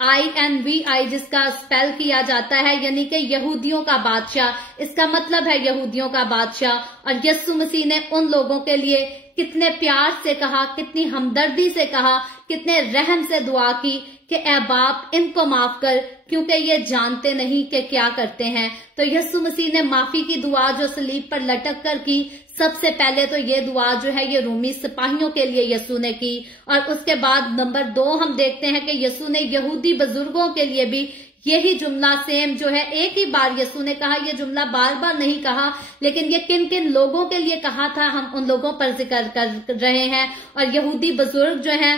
INVI जिसका स्पेल किया जाता है, यानी कि यहूदियों का बादशाह। इसका मतलब है यहूदियों का बादशाह। और यीशु मसीह ने उन लोगों के लिए कितने प्यार से कहा, कितनी हमदर्दी से कहा, कितने रहम से दुआ की कि ऐ बाप इनको माफ कर, क्योंकि ये जानते नहीं कि क्या करते हैं। तो यीशु मसीह ने माफी की दुआ जो सलीब पर लटक कर की, सबसे पहले तो ये दुआ जो है ये रूमी सिपाहियों के लिए यीशु ने की। और उसके बाद नंबर 2 हम देखते हैं कि यीशु ने यहूदी बुजुर्गों के लिए भी यही जुमला सेम जो है, एक ही बार यीशु ने कहा, ये जुमला बार बार नहीं कहा, लेकिन ये किन किन लोगों के लिए कहा था हम उन लोगों पर जिक्र कर रहे हैं। और यहूदी बुजुर्ग जो हैं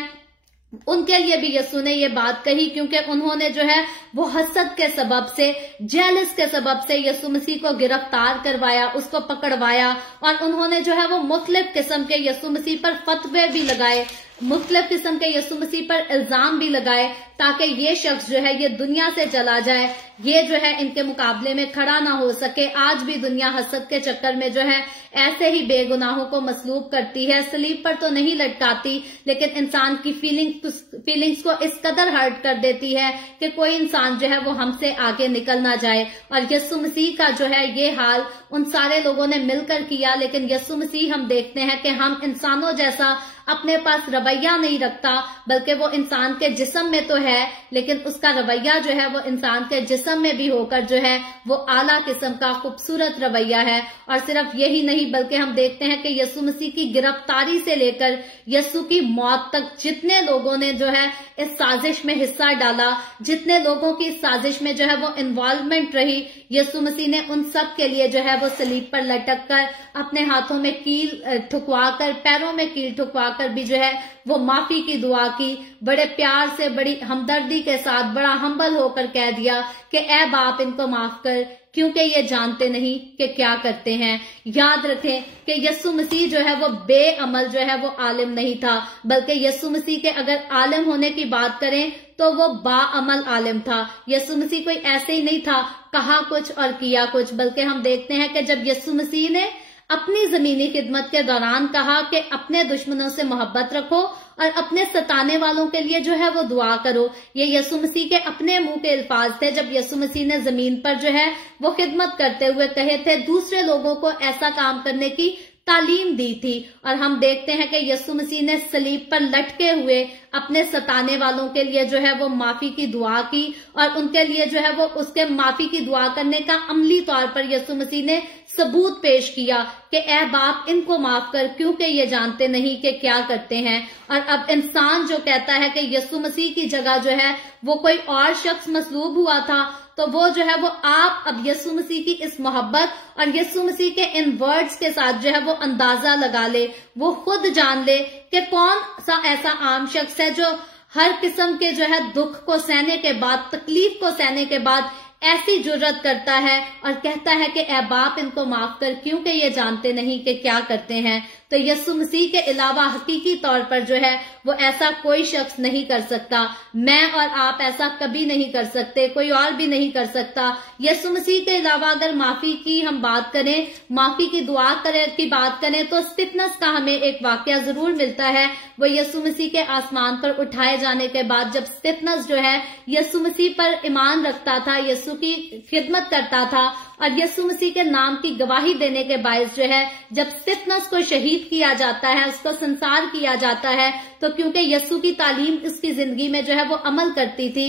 उनके लिए भी यीशु ने ये बात कही, क्योंकि उन्होंने जो है वो हसद के सबब से, जेलस के सबब से यीशु मसीह को गिरफ्तार करवाया, उसको पकड़वाया और उन्होंने जो है वो मुख्तलिफ किस्म के यीशु मसीह पर फतवे भी लगाए, मुख्तलिफ किस्म के यीशु मसीह पर इल्जाम भी लगाए, ताकि ये शख्स जो है ये दुनिया से चला जाए, ये जो है इनके मुकाबले में खड़ा ना हो सके। आज भी दुनिया हसद के चक्कर में जो है ऐसे ही बेगुनाहों को मसलूब करती है, सलीब पर तो नहीं लटकाती, लेकिन इंसान की फीलिंग्स को इस कदर हर्ट कर देती है कि कोई इंसान जो है वो हमसे आगे निकल ना जाए। और यीशु मसीह का जो है ये हाल उन सारे लोगों ने मिलकर किया, लेकिन यीशु मसीह हम देखते हैं कि हम इंसानों जैसा अपने पास रवैया नहीं रखता, बल्कि वो इंसान के जिस्म में तो है, लेकिन उसका रवैया जो है वो इंसान के जिस्म में भी होकर जो है वो आला किस्म का खूबसूरत रवैया है। और सिर्फ यही नहीं, बल्कि हम देखते हैं कि यीशु मसीह की गिरफ्तारी से लेकर यीशु की मौत तक जितने लोगों ने जो है इस साजिश में हिस्सा डाला, जितने लोगों की इस साजिश में जो है वो इन्वॉल्वमेंट रही, यीशु मसीह ने उन सब के लिए जो है वो सलीब पर लटक कर, अपने हाथों में कील ठुकवा कर, पैरों में कील ठुकवा आकर भी जो है वो माफी की दुआ की, बड़े प्यार से बड़ी हमदर्दी के साथ बड़ा हम्बल होकर कह दिया कि ए बाप इनको माफ कर, क्योंकि ये जानते नहीं कि क्या करते हैं। याद रखें कि यीशु मसीह जो है वो बेअमल जो है वो आलिम नहीं था, बल्कि यीशु मसीह के अगर आलिम होने की बात करें तो वो बाअमल आलिम था। यीशु मसीह कोई ऐसे ही नहीं था कहा कुछ और किया कुछ, बल्कि हम देखते हैं कि जब यीशु मसीह ने अपनी जमीनी खिदमत के दौरान कहा कि अपने दुश्मनों से मोहब्बत रखो और अपने सताने वालों के लिए जो है वो दुआ करो, ये यीशु मसीह के अपने मुंह के अल्फाज थे जब यीशु मसीह ने जमीन पर जो है वो खिदमत करते हुए कहे थे, दूसरे लोगों को ऐसा काम करने की तालीम दी थी। और हम देखते हैं कि यीशु मसीह ने सलीब पर लटके हुए अपने सताने वालों के लिए जो है वो माफी की दुआ की और उनके लिए जो है वो उसके माफी की दुआ करने का अमली तौर पर यीशु मसीह ने सबूत पेश किया कि ए बाप इनको माफ कर, क्योंकि ये जानते नहीं कि क्या करते हैं। और अब इंसान जो कहता है कि यीशु मसीह की जगह जो है वो कोई और शख्स मसलूब हुआ था, तो वो जो है वो आप अब यीशु मसीह की इस मोहब्बत और यीशु मसीह के इन वर्ड्स के साथ जो है वो अंदाजा लगा ले, वो खुद जान ले कि कौन सा ऐसा आम शख्स है जो हर किस्म के जो है दुख को सहने के बाद, तकलीफ को सहने के बाद ऐसी जुर्रत करता है और कहता है कि ए बाप इनको माफ कर, क्योंकि ये जानते नहीं कि क्या करते हैं। तो यीशु मसीह के अलावा हकीकी तौर पर जो है वो ऐसा कोई शख्स नहीं कर सकता। मैं और आप ऐसा कभी नहीं कर सकते, कोई और भी नहीं कर सकता। यीशु मसीह के अलावा अगर माफी की हम बात करें, माफी की दुआ की बात करें, तो स्टिफनेस का हमें एक वाकया जरूर मिलता है। वो यीशु मसीह के आसमान पर उठाए जाने के बाद जब स्टिफनेस जो है यीशु मसीह पर ईमान रखता था, यीशु की खिदमत करता था और यीशु मसीह के नाम की गवाही देने के बायस जो है जब स्टिफनेस को शहीद किया जाता है, उसको संसार किया जाता है, तो क्योंकि यीशु की तालीम उसकी जिंदगी में जो है वो अमल करती थी,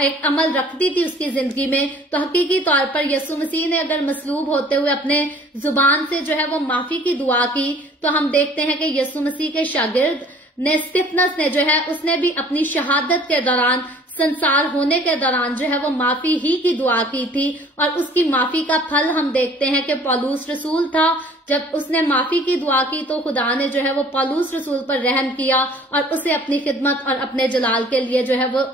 एक अमल रखती थी उसकी जिंदगी में, तो हकीकी तौर पर यीशु मसीह ने अगर मसलूब होते हुए अपने जुबान से जो है वो माफी की दुआ की, तो हम देखते हैं कि यीशु मसीह के शागिर्द ने, स्टिफनेस ने जो है उसने भी अपनी शहादत के दौरान, संसार होने के दौरान जो है वो माफी ही की दुआ की थी। और उसकी माफी का फल हम देखते हैं कि पौलुस रसूल था, जब उसने माफी की दुआ की तो खुदा ने जो है वो पौलुस रसूल पर रहम किया और उसे अपनी खिदमत और अपने जलाल के लिए जो है वो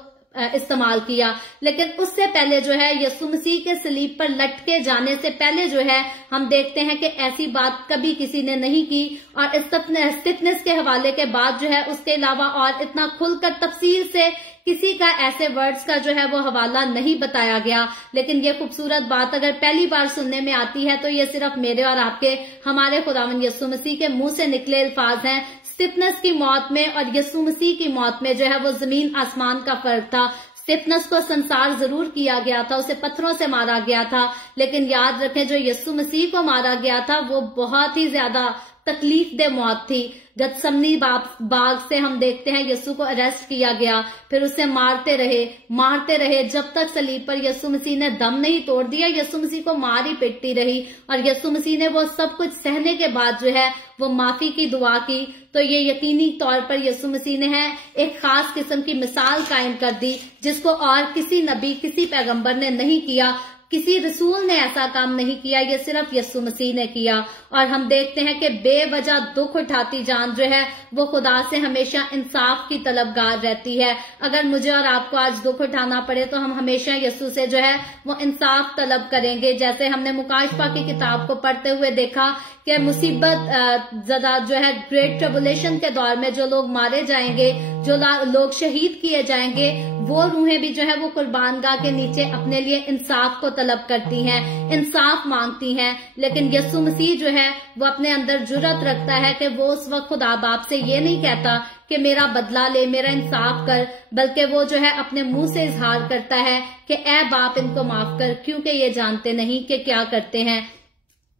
इस्तेमाल किया। लेकिन उससे पहले जो है यीशु मसीह के सलीब पर लटके जाने से पहले जो है हम देखते हैं कि ऐसी बात कभी किसी ने नहीं की और स्टिफनेस के हवाले के बाद जो है उसके अलावा और इतना खुलकर तफसील से किसी का ऐसे वर्ड्स का जो है वो हवाला नहीं बताया गया। लेकिन ये खूबसूरत बात अगर पहली बार सुनने में आती है तो ये सिर्फ मेरे और आपके, हमारे खुदावंद यीशु मसीह के मुंह से निकले अल्फाज हैं। स्टिफनेस की मौत में और यीशु मसीह की मौत में जो है वो जमीन आसमान का फर्क था। स्टिफनेस को संसार जरूर किया गया था, उसे पत्थरों से मारा गया था, लेकिन याद रखें जो यीशु मसीह को मारा गया था वो बहुत ही ज्यादा तकलीफ दे मौत थी। गतसमनी बाग से हम देखते हैं यीशु को अरेस्ट किया गया, फिर उसे मारते रहे जब तक सलीब पर यीशु मसीह ने दम नहीं तोड़ दिया। यीशु मसीह को मार ही पिटती रही और यीशु मसीह ने वो सब कुछ सहने के बाद जो है वो माफी की दुआ की। तो ये यकीनी तौर पर यीशु मसीह ने है एक खास किस्म की मिसाल कायम कर दी जिसको और किसी नबी, किसी पैगंबर ने नहीं किया, किसी रसूल ने ऐसा काम नहीं किया, ये सिर्फ यीशु मसीह ने किया। और हम देखते हैं कि बेवजह दुख उठाती जान जो है वो खुदा से हमेशा इंसाफ की तलबगार रहती है। अगर मुझे और आपको आज दुख उठाना पड़े तो हम हमेशा यीशु से जो है वो इंसाफ तलब करेंगे। जैसे हमने मुकाशफा की किताब को पढ़ते हुए देखा कि मुसीबत ज़्यादा जो है ग्रेट ट्रिबुलेशन के दौर में जो लोग मारे जाएंगे, जो लोग शहीद किए जाएंगे, वो रूहें भी जो है वो कुर्बानगाह के नीचे अपने लिए इंसाफ को तलब करती हैं, इंसाफ मांगती हैं। लेकिन यीशु मसीह जो है वो अपने अंदर जुर्रत रखता है कि वो उस वक्त खुदा बाप से ये नहीं कहता कि मेरा बदला ले, मेरा इंसाफ कर, बल्कि वो जो है अपने मुंह से इजहार करता है कि ए बाप इनको माफ कर, क्योंकि ये जानते नहीं कि क्या करते हैं।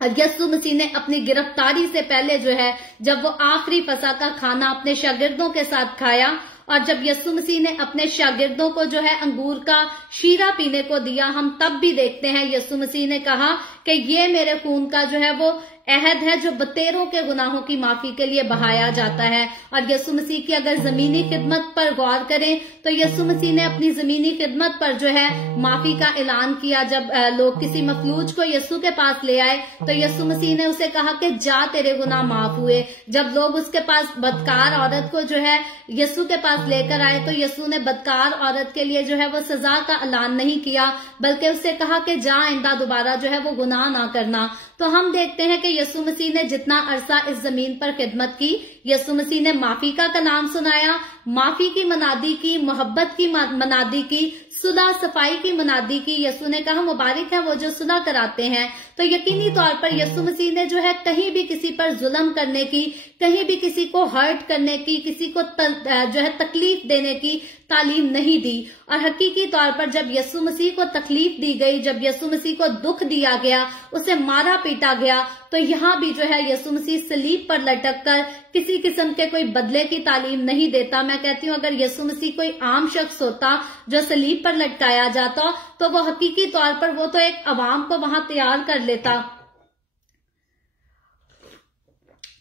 और यीशु मसीह ने अपनी गिरफ्तारी से पहले जो है जब वो आखिरी फसह का खाना अपने शागिर्दों के साथ खाया और जब यीशु मसीह ने अपने शागिर्दों को जो है अंगूर का शीरा पीने को दिया, हम तब भी देखते हैं यीशु मसीह ने कहा कि ये मेरे खून का जो है वो अहद है जो बतेरों के गुनाहों की माफी के लिए बहाया जाता है। और यीशु मसीह की अगर जमीनी खिदमत पर गौर करें तो यीशु मसीह ने अपनी जमीनी खिदमत पर जो है माफी का ऐलान किया। जब लोग किसी मफलूज को यीशु के पास ले आए तो यीशु मसीह ने उसे कहा कि जा तेरे गुनाह माफ हुए। जब लोग उसके पास बदकार औरत को जो है यीशु के पास लेकर आए तो यीशु ने बदकार औरत के लिए जो है वो सजा का ऐलान नहीं किया, बल्कि उससे कहा कि जा आइंदा दोबारा जो है वो गुनाह ना करना। तो हम देखते हैं कि यीशु मसीह ने जितना अरसा इस जमीन पर खिदमत की, यीशु मसीह ने माफी का कलाम सुनाया, माफी की मनादी की, मोहब्बत की मनादी की, सुलह सफाई की मनादी की। यीशु ने कहा मुबारक है वो जो सुलह कराते हैं। तो यकीनी तौर पर यीशु मसीह ने जो है कहीं भी किसी पर जुल्म करने की, कहीं भी किसी को हर्ट करने की, किसी को जो है तकलीफ देने की तालीम नहीं दी। और हकीकी तौर पर जब यीशु मसीह को तकलीफ दी गई, जब यीशु मसीह को दुख दिया गया, उसे मारा पीटा गया, तो यहाँ भी जो है यीशु मसीह सलीब पर लटक कर किसी किस्म के कोई बदले की तालीम नहीं देता। मैं कहती हूँ अगर यीशु मसीह कोई आम शख्स होता जो सलीब पर लटकाया जाता तो वो हकीकी तौर पर वो तो एक अवाम को वहां तैयार कर लेता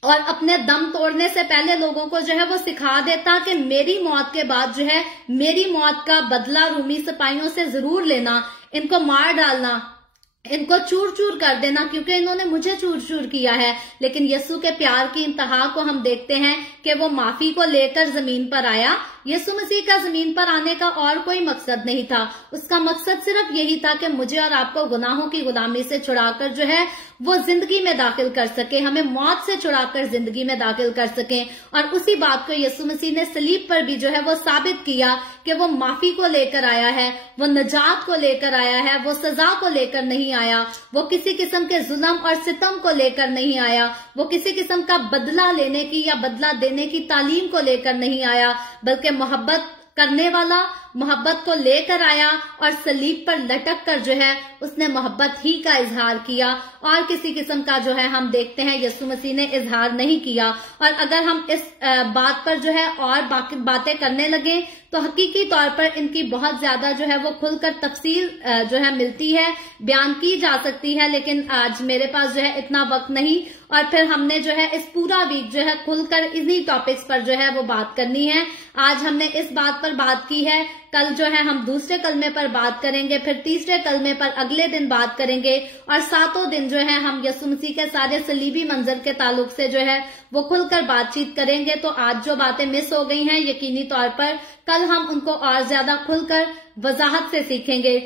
और अपने दम तोड़ने से पहले लोगों को जो है वो सिखा देता कि मेरी मौत के बाद जो है मेरी मौत का बदला रूमी सिपाहियों से जरूर लेना, इनको मार डालना, इनको चूर चूर कर देना क्योंकि इन्होंने मुझे चूर चूर किया है। लेकिन यीशु के प्यार की इंतहा को हम देखते हैं कि वो माफी को लेकर जमीन पर आया। यीशु मसीह का जमीन पर आने का और कोई मकसद नहीं था, उसका मकसद सिर्फ यही था कि मुझे और आपको गुनाहों की गुलामी से छुड़ाकर जो है वो जिंदगी में दाखिल कर सके, हमें मौत से छुड़ाकर जिंदगी में दाखिल कर सके। और उसी बात को यीशु मसीह ने सलीब पर भी जो है वो साबित किया कि वो माफी को लेकर आया है, वो नजात को लेकर आया है, वो सजा को लेकर नहीं आया, वो किसी किस्म के जुल्म और सितम को लेकर नहीं आया, वो किसी किस्म का बदला लेने की या बदला देने की तालीम को लेकर नहीं आया, बल्कि मोहब्बत करने वाला मोहब्बत को लेकर आया और सलीब पर लटक कर जो है उसने मोहब्बत ही का इजहार किया और किसी किस्म का जो है हम देखते हैं यीशु मसीह ने इजहार नहीं किया। और अगर हम इस बात पर जो है और बाकी बातें करने लगे तो हकीकी तौर पर इनकी बहुत ज्यादा जो है वो खुलकर तफसील जो है मिलती है, बयान की जा सकती है, लेकिन आज मेरे पास जो है इतना वक्त नहीं और फिर हमने जो है इस पूरा वीक जो है खुलकर इन्हीं टॉपिक्स पर जो है वो बात करनी है। आज हमने इस बात पर बात की है, कल जो है हम दूसरे कलमे पर बात करेंगे, फिर तीसरे कलमे पर अगले दिन बात करेंगे और सातों दिन जो है हम यीशु मसीह के सारे सलीबी मंजर के ताल्लुक से जो है वो खुलकर बातचीत करेंगे। तो आज जो बातें मिस हो गई हैं यकीनी तौर पर कल हम उनको और ज्यादा खुलकर वजाहत से सीखेंगे।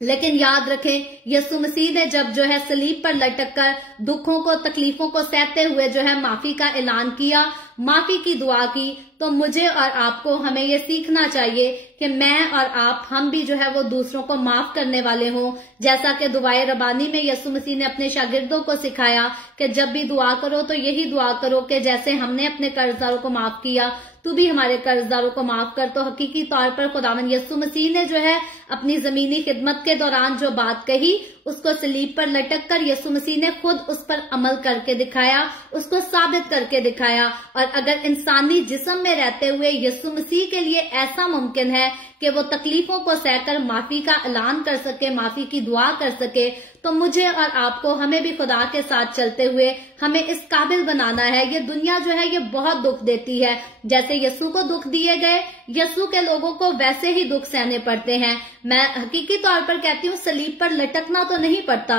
लेकिन याद रखें यीशु मसीह ने जब जो है सलीब पर लटक कर दुखों को तकलीफों को सहते हुए जो है माफी का ऐलान किया, माफी की दुआ की, तो मुझे और आपको हमें ये सीखना चाहिए कि मैं और आप हम भी जो है वो दूसरों को माफ करने वाले हों। जैसा कि दुआए रबानी में यीशु मसीह ने अपने शागिर्दों को सिखाया कि जब भी दुआ करो तो यही दुआ करो कि जैसे हमने अपने कर्जदारों को माफ किया तू भी हमारे कर्जदारों को माफ कर। तो हकीकी तौर पर खुदावंद यीशु मसीह ने जो है अपनी जमीनी खिदमत के दौरान जो बात कही उसको सलीब पर लटक कर यीशु मसीह ने खुद उस पर अमल करके दिखाया, उसको साबित करके दिखाया। और अगर इंसानी जिस्म में रहते हुए यीशु मसीह के लिए ऐसा मुमकिन है कि वो तकलीफों को सहकर माफी का ऐलान कर सके, माफी की दुआ कर सके, तो मुझे और आपको हमें भी खुदा के साथ चलते हुए हमें इस काबिल बनाना है। ये दुनिया जो है ये बहुत दुख देती है, जैसे यीशु को दुख दिए गए यीशु के लोगों को वैसे ही दुख सहने पड़ते हैं। मैं हकीकी तौर पर कहती हूँ सलीब पर लटकना तो नहीं पड़ता,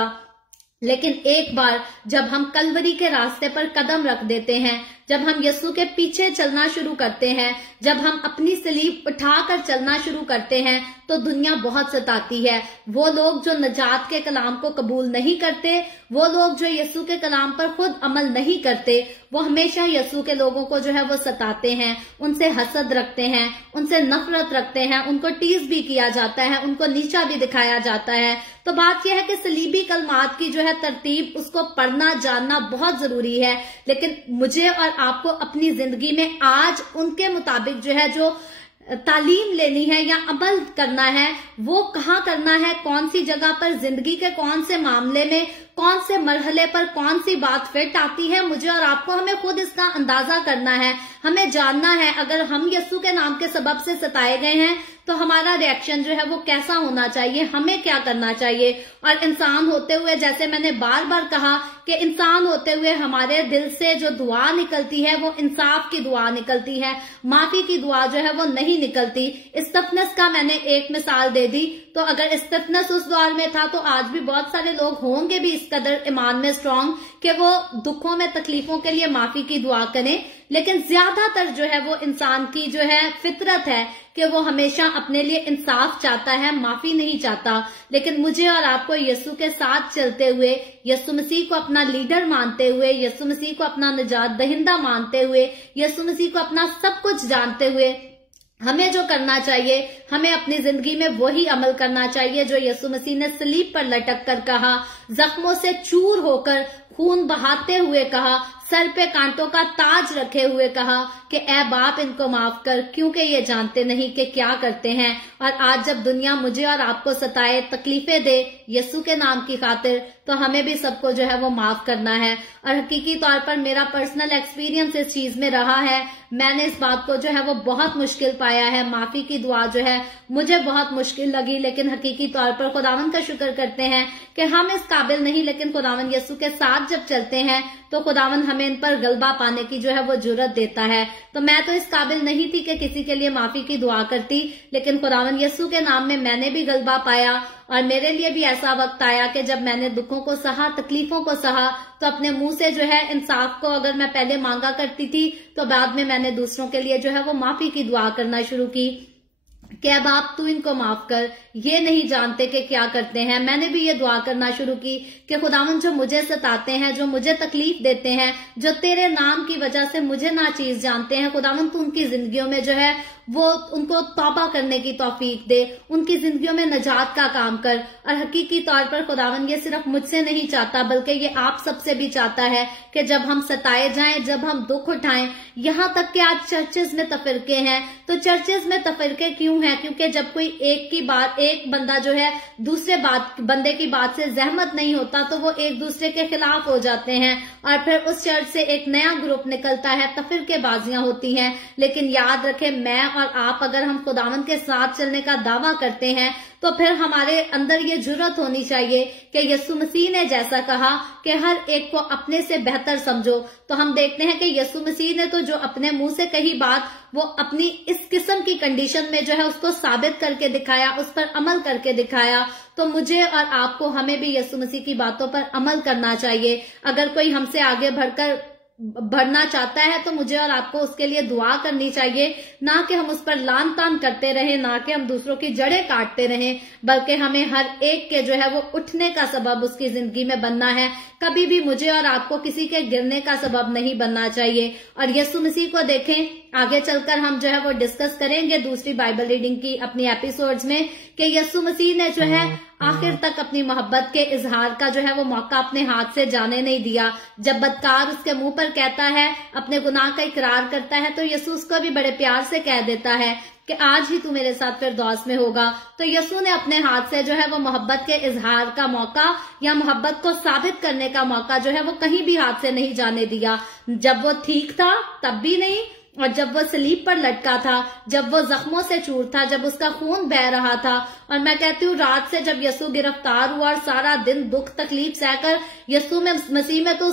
लेकिन एक बार जब हम कलवरी के रास्ते पर कदम रख देते हैं, जब हम यीशु के पीछे चलना शुरू करते हैं, जब हम अपनी सलीब उठाकर चलना शुरू करते हैं, तो दुनिया बहुत सताती है। वो लोग जो नजात के कलाम को कबूल नहीं करते, वो लोग जो यीशु के कलाम पर खुद अमल नहीं करते, वो हमेशा यीशु के लोगों को जो है वो सताते हैं, उनसे हसद रखते हैं, उनसे नफरत रखते हैं, उनको टीज भी किया जाता है, उनको नीचा भी दिखाया जाता है। तो बात यह है कि सलीबी कलमात की जो है तरतीब उसको पढ़ना जानना बहुत जरूरी है, लेकिन मुझे और आपको अपनी जिंदगी में आज उनके मुताबिक जो है जो तालीम लेनी है या अमल करना है वो कहाँ करना है, कौन सी जगह पर, जिंदगी के कौन से मामले में, कौन से मरहले पर कौन सी बात फिट आती है, मुझे और आपको हमें खुद इसका अंदाजा करना है, हमें जानना है। अगर हम यीशु के नाम के सबब से सताए गए हैं तो हमारा रिएक्शन जो है वो कैसा होना चाहिए, हमें क्या करना चाहिए। और इंसान होते हुए, जैसे मैंने बार बार कहा कि इंसान होते हुए हमारे दिल से जो दुआ निकलती है वो इंसाफ की दुआ निकलती है, माफी की दुआ जो है वो नहीं निकलती। स्टिफनेस का मैंने एक मिसाल दे दी, तो अगर स्टिफनेस उस दौर में था तो आज भी बहुत सारे लोग होंगे भी इस कदर ईमान में स्ट्रांग कि वो दुखों में तकलीफों के लिए माफी की दुआ करें। लेकिन ज्यादातर जो है वो इंसान की जो है फितरत है कि वो हमेशा अपने लिए इंसाफ चाहता है, माफी नहीं चाहता। लेकिन मुझे और आपको यीशु के साथ चलते हुए, यीशु मसीह को अपना लीडर मानते हुए, यीशु मसीह को अपना निजात दहिंदा मानते हुए, यीशु मसीह को अपना सब कुछ जानते हुए हमें जो करना चाहिए, हमें अपनी जिंदगी में वही अमल करना चाहिए जो यीशु मसीह ने सलीब पर लटक कर कहा, जख्मों से चूर होकर खून बहाते हुए कहा, सर पे कांटों का ताज रखे हुए कहा कि ऐ बाप इनको माफ कर, क्योंकि ये जानते नहीं कि क्या करते हैं। और आज जब दुनिया मुझे और आपको सताए, तकलीफें दे यीशु के नाम की खातिर, तो हमें भी सबको जो है वो माफ करना है। और हकीकी तौर पर मेरा पर्सनल एक्सपीरियंस इस चीज में रहा है, मैंने इस बात को जो है वो बहुत मुश्किल पाया है। माफी की दुआ जो है मुझे बहुत मुश्किल लगी, लेकिन हकीकी तौर पर खुदावन का शुक्र करते हैं कि हम इस काबिल नहीं, लेकिन खुदावन यीशु के साथ जब चलते हैं तो खुदावन हमें इन पर गलबा पाने की जो है वो जुर्रत देता है। तो मैं तो इस काबिल नहीं थी कि किसी के लिए माफी की दुआ करती, लेकिन खुदावन यीशु के नाम में मैंने भी गलबा पाया। और मेरे लिए भी ऐसा वक्त आया कि जब मैंने दुखों को सहा, तकलीफों को सहा, तो अपने मुंह से जो है इंसाफ को अगर मैं पहले मांगा करती थी तो बाद में मैंने दूसरों के लिए जो है वो माफी की दुआ करना शुरू की कि बाप तू इनको माफ कर, ये नहीं जानते कि क्या करते हैं। मैंने भी ये दुआ करना शुरू की कि खुदावन जो मुझे सताते हैं, जो मुझे तकलीफ देते हैं, जो तेरे नाम की वजह से मुझे नाचीज जानते हैं, खुदावन तू उनकी जिंदगियों में जो है वो उनको तौबा करने की तौफीक दे, उनकी जिंदगियों में नजात का काम कर। और हकीकी तौर पर खुदावन ये सिर्फ मुझसे नहीं चाहता, बल्कि ये आप सबसे भी चाहता है कि जब हम सताए जाएं, जब हम दुख उठाएं, यहाँ तक कि आज चर्चेज में तफरके हैं। तो चर्चेज में तफरके क्यों हैं? क्योंकि जब कोई एक बंदा जो है दूसरे बंदे की बात से सहमत नहीं होता तो वो एक दूसरे के खिलाफ हो जाते हैं और फिर उस चर्च से एक नया ग्रुप निकलता है, तफरकेबाजियां होती हैं। लेकिन याद रखें, मैं और आप अगर हम खुदावंद के साथ चलने का दावा करते हैं तो फिर हमारे अंदर ये जुर्रत होनी चाहिए कि यीशु मसीह ने जैसा कहा कि हर एक को अपने से बेहतर समझो। तो हम देखते हैं कि यीशु मसीह ने तो जो अपने मुंह से कही बात वो अपनी इस किस्म की कंडीशन में जो है उसको साबित करके दिखाया, उस पर अमल करके दिखाया। तो मुझे और आपको, हमें भी यीशु मसीह की बातों पर अमल करना चाहिए। अगर कोई हमसे आगे बढ़ना चाहता है तो मुझे और आपको उसके लिए दुआ करनी चाहिए, ना कि हम उस पर लान तान करते रहें, ना कि हम दूसरों की जड़ें काटते रहें, बल्कि हमें हर एक के जो है वो उठने का सबब उसकी जिंदगी में बनना है। कभी भी मुझे और आपको किसी के गिरने का सबब नहीं बनना चाहिए। और यीशु मसीह को देखें, आगे चलकर हम जो है वो डिस्कस करेंगे दूसरी बाइबल रीडिंग की अपनी एपिसोड्स में कि यीशु मसीह ने जो है आखिर तक अपनी मोहब्बत के इजहार का जो है वो मौका अपने हाथ से जाने नहीं दिया। जब बदकार उसके मुंह पर कहता है, अपने गुनाह का इकरार करता है, तो यीशु उसको भी बड़े प्यार से कह देता है कि आज ही तू मेरे साथ फिरदौस में होगा। तो यीशु ने अपने हाथ से जो है वो मोहब्बत के इजहार का मौका या मोहब्बत को साबित करने का मौका जो है वो कहीं भी हाथ से नहीं जाने दिया। जब वो ठीक था तब भी नहीं, और जब वो सलीब पर लटका था, जब वो जख्मों से चूर था, जब उसका खून बह रहा था। और मैं कहती हूँ रात से जब यीशु गिरफ्तार हुआ और सारा दिन दुख तकलीफ सहकर यीशु में मसीह में तो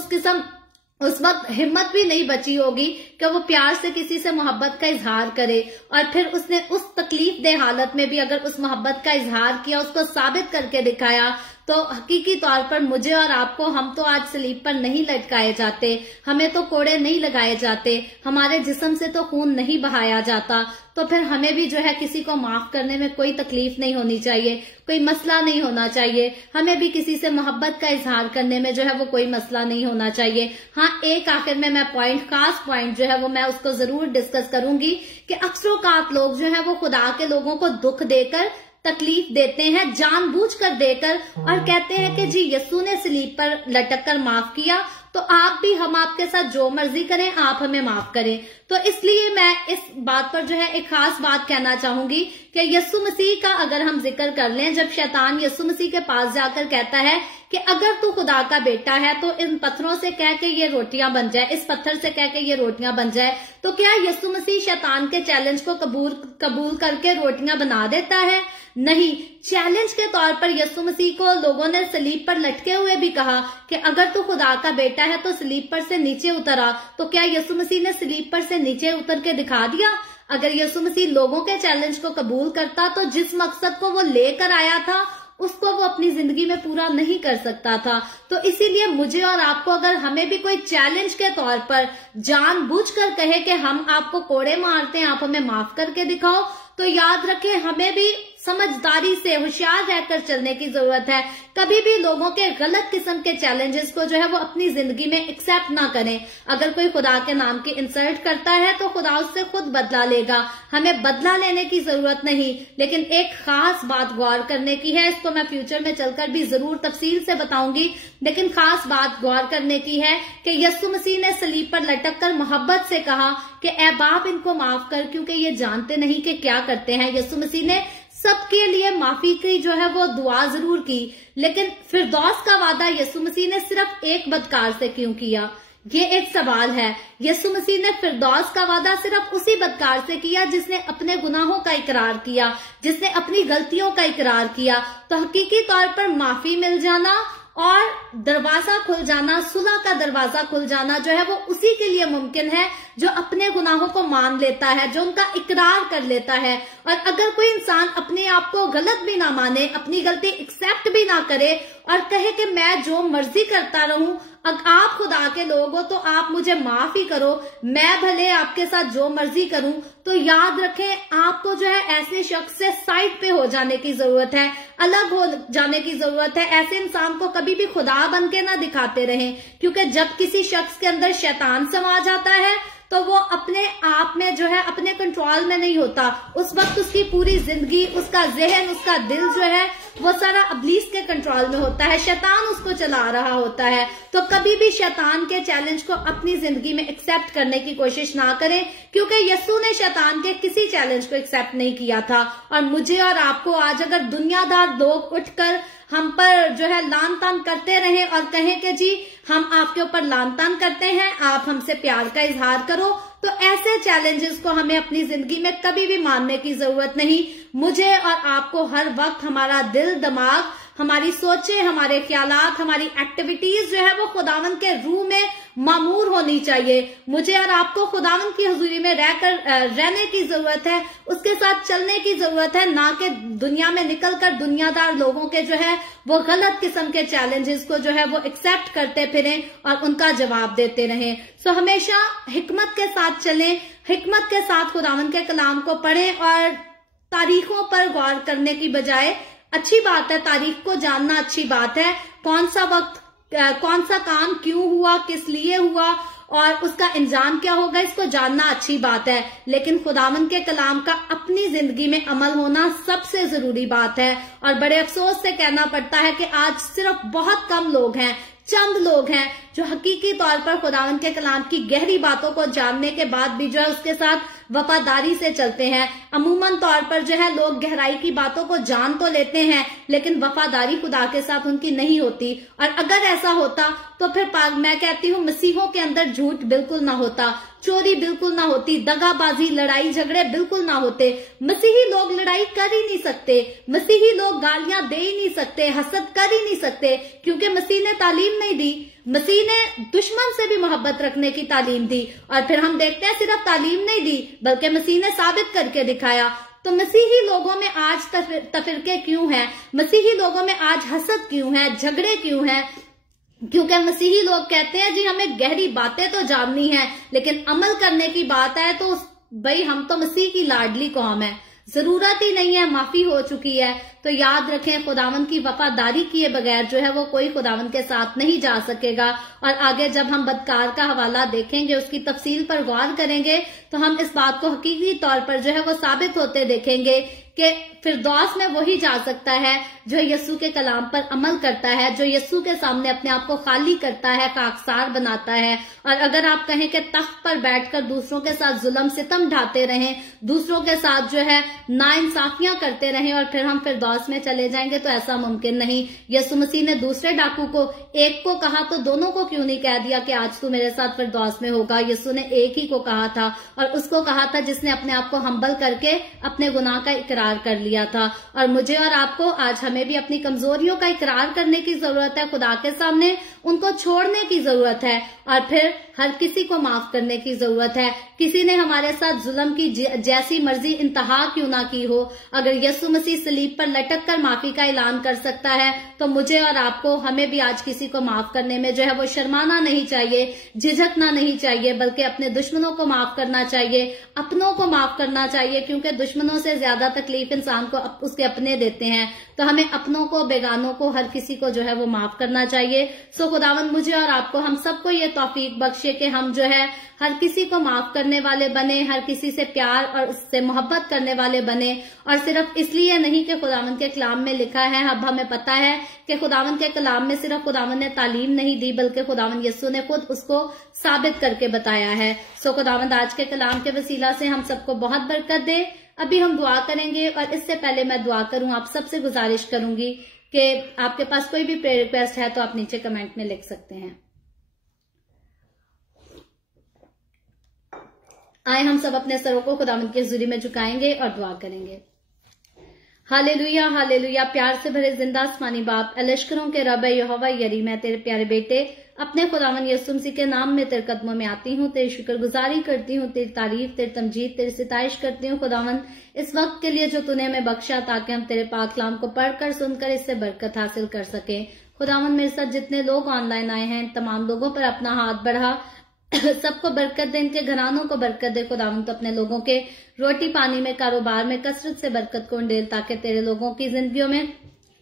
उस वक्त हिम्मत भी नहीं बची होगी कि वो प्यार से किसी से मोहब्बत का इजहार करे। और फिर उसने उस तकलीफ दे हालत में भी अगर उस मोहब्बत का इजहार किया, उसको साबित करके दिखाया, तो हकीकी तौर पर मुझे और आपको, हम तो आज सलीब पर नहीं लटकाए जाते, हमें तो कोड़े नहीं लगाए जाते, हमारे जिस्म से तो खून नहीं बहाया जाता। तो फिर हमें भी जो है किसी को माफ करने में कोई तकलीफ नहीं होनी चाहिए, कोई मसला नहीं होना चाहिए। हमें भी किसी से मोहब्बत का इजहार करने में जो है वो कोई मसला नहीं होना चाहिए। हाँ, एक आखिर में मैं खास पॉइंट जो है वो मैं उसको जरूर डिस्कस करूंगी कि अक्सरोकात लोग जो है वो खुदा के लोगों को दुख देकर तकलीफ देते हैं जानबूझकर देकर, और कहते हैं कि जी यीशु ने सलीब पर लटक कर माफ किया, तो आप भी, हम आपके साथ जो मर्जी करें, आप हमें माफ करें। तो इसलिए मैं इस बात पर जो है एक खास बात कहना चाहूंगी कि यीशु मसीह का अगर हम जिक्र कर लें, जब शैतान यीशु मसीह के पास जाकर कहता है कि अगर तू खुदा का बेटा है तो इन पत्थरों से कह के ये रोटियां बन जाए, इस पत्थर से कह के ये रोटियां बन जाए, तो क्या यीशु मसीह शैतान के चैलेंज को कबूल करके रोटियां बना देता है? नहीं। चैलेंज के तौर पर यीशु मसीह को लोगों ने सलीब पर लटके हुए भी कहा कि अगर तू खुदा का बेटा है तो सलीब पर से नीचे उतर आ। तो क्या यीशु मसीह ने सलीब पर से नीचे उतर के दिखा दिया? अगर यीशु मसीह लोगों के चैलेंज को कबूल करता तो जिस मकसद को वो लेकर आया था उसको वो अपनी जिंदगी में पूरा नहीं कर सकता था। तो इसीलिए मुझे और आपको, अगर हमें भी कोई चैलेंज के तौर पर जानबूझकर कहे कि हम आपको कोड़े मारते हैं, आप हमें माफ करके दिखाओ, तो याद रखें हमें भी समझदारी से होशियार रहकर चलने की जरूरत है। कभी भी लोगों के गलत किस्म के चैलेंजेस को जो है वो अपनी जिंदगी में एक्सेप्ट ना करें। अगर कोई खुदा के नाम की इंसल्ट करता है तो खुदा उससे खुद बदला लेगा, हमें बदला लेने की जरूरत नहीं। लेकिन एक खास बात गौर करने की है, इसको मैं फ्यूचर में चलकर भी जरूर तफसील से बताऊंगी, लेकिन खास बात गौर करने की है कि यीशु मसीह ने सलीब पर लटक कर मोहब्बत से कहा कि ऐ बाप इनको माफ कर, क्योंकि ये जानते नहीं कि क्या करते हैं। यीशु मसीह ने सबके लिए माफी की जो है वो दुआ जरूर की, लेकिन फिरदौस का वादा यीशु मसीह ने सिर्फ एक बदकार से क्यों किया? ये एक सवाल है। यीशु मसीह ने फिरदौस का वादा सिर्फ उसी बदकार से किया जिसने अपने गुनाहों का इकरार किया, जिसने अपनी गलतियों का इकरार किया। तो हकीकी तौर पर माफी मिल जाना और दरवाजा खुल जाना, सुलह का दरवाजा खुल जाना जो है वो उसी के लिए मुमकिन है जो अपने गुनाहों को मान लेता है, जो उनका इकरार कर लेता है। और अगर कोई इंसान अपने आप को गलत भी ना माने, अपनी गलती एक्सेप्ट भी ना करे और कहे कि मैं जो मर्जी करता रहूं, आप खुदा के लोग हो तो आप मुझे माफ ही करो, मैं भले आपके साथ जो मर्जी करूं, तो याद रखें आपको जो है ऐसे शख्स से साइड पे हो जाने की जरूरत है, अलग हो जाने की जरूरत है। ऐसे इंसान को कभी भी खुदा बन के ना दिखाते रहें, क्योंकि जब किसी शख्स के अंदर शैतान समा जाता है तो वो अपने आप में जो है अपने कंट्रोल में नहीं होता। उस वक्त उसकी पूरी जिंदगी, उसका जहन, उसका दिल जो है वो सारा इब्लीस के कंट्रोल में होता है, शैतान उसको चला रहा होता है। तो कभी भी शैतान के चैलेंज को अपनी जिंदगी में एक्सेप्ट करने की कोशिश ना करें, क्योंकि यीशु ने शैतान के किसी चैलेंज को एक्सेप्ट नहीं किया था। और मुझे और आपको आज अगर दुनियादार लोग उठकर हम पर जो है लान तान करते रहे और कहें कि जी हम आपके ऊपर लान तान करते हैं, आप हमसे प्यार का इजहार करो, तो ऐसे चैलेंजेस को हमें अपनी जिंदगी में कभी भी मानने की जरूरत नहीं। मुझे और आपको हर वक्त हमारा दिल, दिमाग, हमारी सोचें, हमारे ख्यालात, हमारी एक्टिविटीज जो है वो खुदावन के रूह में मामूर होनी चाहिए। मुझे और आपको खुदावन की हुजूरी में रहने की जरूरत है, उसके साथ चलने की जरूरत है, ना कि दुनिया में निकलकर दुनियादार लोगों के जो है वो गलत किस्म के चैलेंजेस को जो है वो एक्सेप्ट करते फिरें और उनका जवाब देते रहें। सो हमेशा हिकमत के साथ चलें, हिकमत के साथ खुदावन के कलाम को पढ़ें और तारीखों पर गौर करने की बजाय, अच्छी बात है तारीख को जानना, अच्छी बात है, कौन सा वक्त, कौन सा काम क्यों हुआ, किस लिए हुआ और उसका अंजाम क्या होगा, इसको जानना अच्छी बात है, लेकिन खुदावन के कलाम का अपनी जिंदगी में अमल होना सबसे जरूरी बात है। और बड़े अफसोस से कहना पड़ता है कि आज सिर्फ बहुत कम लोग हैं, चंद लोग हैं जो हकीकी तौर पर खुदावन के कलाम की गहरी बातों को जानने के बाद भी जो है उसके साथ वफादारी से चलते हैं। अमूमन तौर पर जो है लोग गहराई की बातों को जान तो लेते हैं, लेकिन वफादारी खुदा के साथ उनकी नहीं होती। और अगर ऐसा होता तो फिर मैं कहती हूँ मसीहों के अंदर झूठ बिल्कुल ना होता, चोरी बिल्कुल ना होती, दगाबाजी, लड़ाई झगड़े बिल्कुल ना होते। मसीही लोग लड़ाई कर ही नहीं सकते, मसीही लोग गालियां दे ही नहीं सकते, हसद कर ही नहीं सकते, क्योंकि मसीह ने तालीम नहीं दी। मसीह ने दुश्मन से भी मोहब्बत रखने की तालीम दी। और फिर हम देखते हैं सिर्फ तालीम नहीं दी बल्कि मसीह ने साबित करके दिखाया। तो मसीही लोगों में आज तफरीके क्यों हैं, मसीही लोगों में आज हसद क्यों है, झगड़े क्यों हैं? क्योंकि मसीही लोग कहते हैं जी हमें गहरी बातें तो जाननी है, लेकिन अमल करने की बात है तो भाई हम तो मसीह की लाडली कौम है, जरूरत ही नहीं है, माफी हो चुकी है। तो याद रखें खुदावन की वफादारी किए बगैर जो है वो कोई खुदावन के साथ नहीं जा सकेगा। और आगे जब हम बदकार का हवाला देखेंगे, उसकी तफसील पर गौर करेंगे, तो हम इस बात को हकीकी तौर पर जो है वो साबित होते देखेंगे कि फिरदौस में वही जा सकता है जो यस्सु के कलाम पर अमल करता है, जो यस्सु के सामने अपने आप को खाली करता है, खाकसार बनाता है। और अगर आप कहें कि तख्त पर बैठकर दूसरों के साथ जुल्म सितम ढाते रहें, दूसरों के साथ जो है नाइंसाफियां करते रहें और फिर हम फिरदौस में चले जाएंगे, तो ऐसा मुमकिन नहीं। यस्सु मसीह ने दूसरे डाकू को, एक को कहा तो दोनों को क्यों नहीं कह दिया कि आज तू मेरे साथ फिरदौस में होगा। यस्सु ने एक ही को कहा था, और उसको कहा था जिसने अपने आप को हम्बल करके अपने गुनाह का इकरार कर लिया था। और मुझे और आपको आज हमें भी अपनी कमजोरियों का इकरार करने की जरूरत है खुदा के सामने, उनको छोड़ने की जरूरत है और फिर हर किसी को माफ करने की जरूरत है। किसी ने हमारे साथ जुल्म की जैसी मर्जी इंतहा क्यों ना की हो, अगर यस्सु मसीह सलीब पर लटक कर माफी का ऐलान कर सकता है, तो मुझे और आपको, हमें भी आज किसी को माफ करने में जो है वो शर्माना नहीं चाहिए, झिझकना नहीं चाहिए, बल्कि अपने दुश्मनों को माफ करना चाहिए, अपनों को माफ करना चाहिए, क्योंकि दुश्मनों से ज्यादा तकलीफ इंसान को उसके अपने देते हैं। तो हमें अपनों को, बेगानों को, हर किसी को जो है वो माफ करना चाहिए। सो खुदावंद मुझे और आपको, हम सबको ये तौफीक बख्शे कि हम जो है हर किसी को माफ करने वाले बने, हर किसी से प्यार और उससे मोहब्बत करने वाले बने। और सिर्फ इसलिए नहीं कि खुदावंद के कलाम में लिखा है, अब हमें पता है कि खुदावंद के कलाम में सिर्फ खुदावंद ने तालीम नहीं दी, बल्कि खुदावंद यस्सु ने खुद उसको साबित करके बताया है। सो खुदावंद आज के कलाम के वसीला से हम सबको बहुत बरकत दे। अभी हम दुआ करेंगे, और इससे पहले मैं दुआ करूं, आप सबसे गुजारिश करूंगी कि आपके पास कोई भी प्रेयर रिक्वेस्ट है तो आप नीचे कमेंट में लिख सकते हैं। आए हम सब अपने सरों को खुदावंद की हुजूरी में झुकाएंगे और दुआ करेंगे। Hallelujah, hallelujah. प्यार से भरे जिंदा आसमानी बाप, लश्करों के रब यहोवा यरी, मैं तेरे प्यारे बेटे अपने खुदावंद यीशु मसीह के नाम में तेरे कदमों में आती हूँ, तेरी शुक्रगुजारी करती हूँ, तेरी तारीफ, तेरी तमजीद, तेरी सिताइश करती हूँ खुदावंद, इस वक्त के लिए जो तूने हमें बख्शा, ताकि हम तेरे पाक कलाम को पढ़कर, सुनकर इससे बरकत हासिल कर सके। खुदावंद मेरे साथ जितने लोग ऑनलाइन आए हैं, तमाम लोगों पर अपना हाथ बढ़ा, सबको बरकत दे, इनके घरानों को बरकत दे खुदावंद। तो अपने लोगों के रोटी पानी में, कारोबार में कसरत से बरकत को उंडेल, ताकि तेरे लोगों की जिंदगियों में,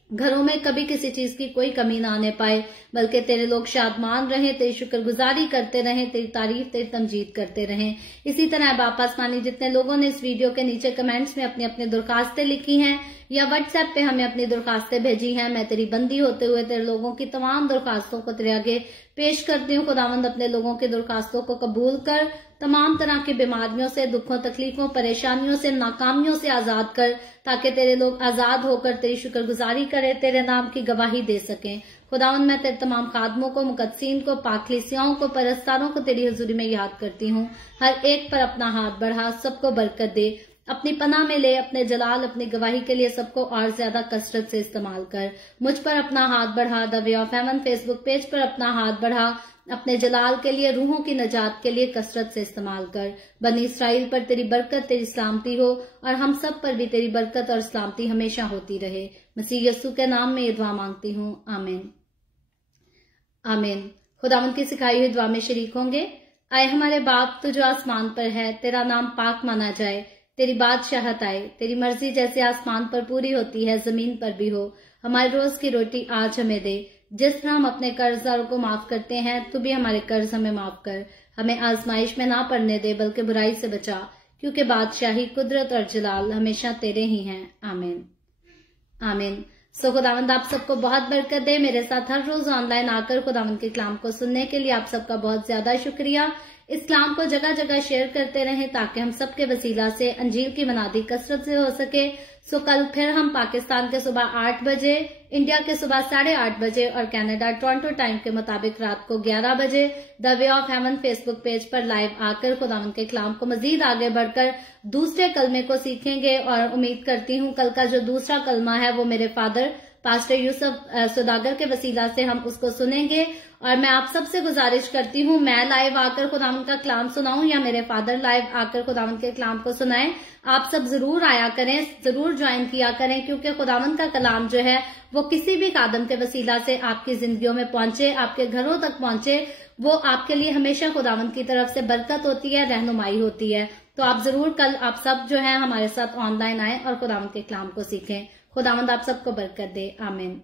घरों में कभी किसी चीज की कोई कमी ना आने पाए, बल्कि तेरे लोग शादमान रहें, तेरी शुक्रगुजारी करते रहें, तेरी तारीफ, तेरी तमजीद करते रहें। इसी तरह बाप आसमानी जितने लोगों ने इस वीडियो के नीचे कमेंट्स में अपनी अपनी दरखास्तें लिखी हैं या व्हाट्सएप पे हमें अपनी दरखास्तें भेजी हैं, मैं तेरी बंदी होते हुए तेरे लोगों की तमाम दरखास्तों को तेरे आगे पेश करती हूँ खुदावंद। अपने लोगों की दरखास्तों को कबूल कर, तमाम तरह की बीमारियों से, दुखों, तकलीफों, परेशानियों से, नाकामियों से आजाद कर, ताकि तेरे लोग आजाद होकर तेरी शुक्रगुजारी करें, तेरे नाम की गवाही दे सकें। खुदावंद मैं तेरे तमाम खादमों को, मुकद्दसीन को, पाकलीसियाओं को, परस्तारों को तेरी हुजूरी में याद करती हूँ। हर एक पर अपना हाथ बढ़ा, सबको बरकत दे, अपनी पनाह में ले, अपने जलाल, अपनी गवाही के लिए सबको और ज्यादा कसरत से इस्तेमाल कर। मुझ पर अपना हाथ बढ़ा, the way of haven Facebook page पर अपना हाथ बढ़ा, अपने जलाल के लिए, रूहों की नजात के लिए कसरत से इस्तेमाल कर। बनी इसराइल पर तेरी बरकत, तेरी सलामती हो, और हम सब पर भी तेरी बरकत और सलामती हमेशा होती रहे। मसीह यस्सु के नाम में ये दुआ मांगती हूँ, आमीन, आमीन। खुदावंद की सिखाई हुई दुआ में शरीक होंगे। आए हमारे बाप, तू जो आसमान पर है, तेरा नाम पाक माना जाए, तेरी बादशाहत आए, तेरी मर्जी जैसे आसमान पर पूरी होती है, जमीन पर भी हो। हमारे रोज की रोटी आज हमें दे, जिस तरह हम अपने कर्जदारों को माफ करते हैं, तू भी हमारे कर्ज हमें माफ कर। हमें आजमाइश में ना पड़ने दे, बल्कि बुराई से बचा, क्योंकि बादशाही, कुदरत और जलाल हमेशा तेरे ही हैं, आमीन, आमीन। सो खुदावंद आप सबको बहुत बरकत दे। मेरे साथ हर रोज ऑनलाइन आकर खुदावंद के कलाम को सुनने के लिए आप सबका बहुत ज्यादा शुक्रिया। इस कलाम को जगह जगह शेयर करते रहें, ताकि हम सबके वसीला से अंजील की मनादी कसरत से हो सके। सो कल फिर हम पाकिस्तान के सुबह 8 बजे, इंडिया के सुबह 8:30 बजे और कनाडा टोरंटो टाइम के मुताबिक रात को 11 बजे the way of haven Facebook page पर लाइव आकर खुदावंद के कलाम को मजीद आगे बढ़कर दूसरे कलमे को सीखेंगे। और उम्मीद करती हूँ कल का जो दूसरा कलमा है वो मेरे फादर पास्टर यूसुफ सुदागर के वसीला से हम उसको सुनेंगे। और मैं आप सबसे गुजारिश करती हूँ, मैं लाइव आकर खुदावंद का कलाम सुनाऊं या मेरे फादर लाइव आकर खुदावंद के कलाम को सुनाएं, आप सब जरूर आया करें, जरूर ज्वाइन किया करें, क्योंकि खुदावंद का कलाम जो है वो किसी भी कादम के वसीला से आपकी जिंदगियों में पहुंचे, आपके घरों तक पहुंचे, वो आपके लिए हमेशा खुदावंद की तरफ से बरकत होती है, रहनुमाई होती है। तो आप जरूर कल आप सब जो है हमारे साथ ऑनलाइन आए और खुदावंद के कलाम को सीखें। खुदावंद आप सबको बरकत दे, आमीन।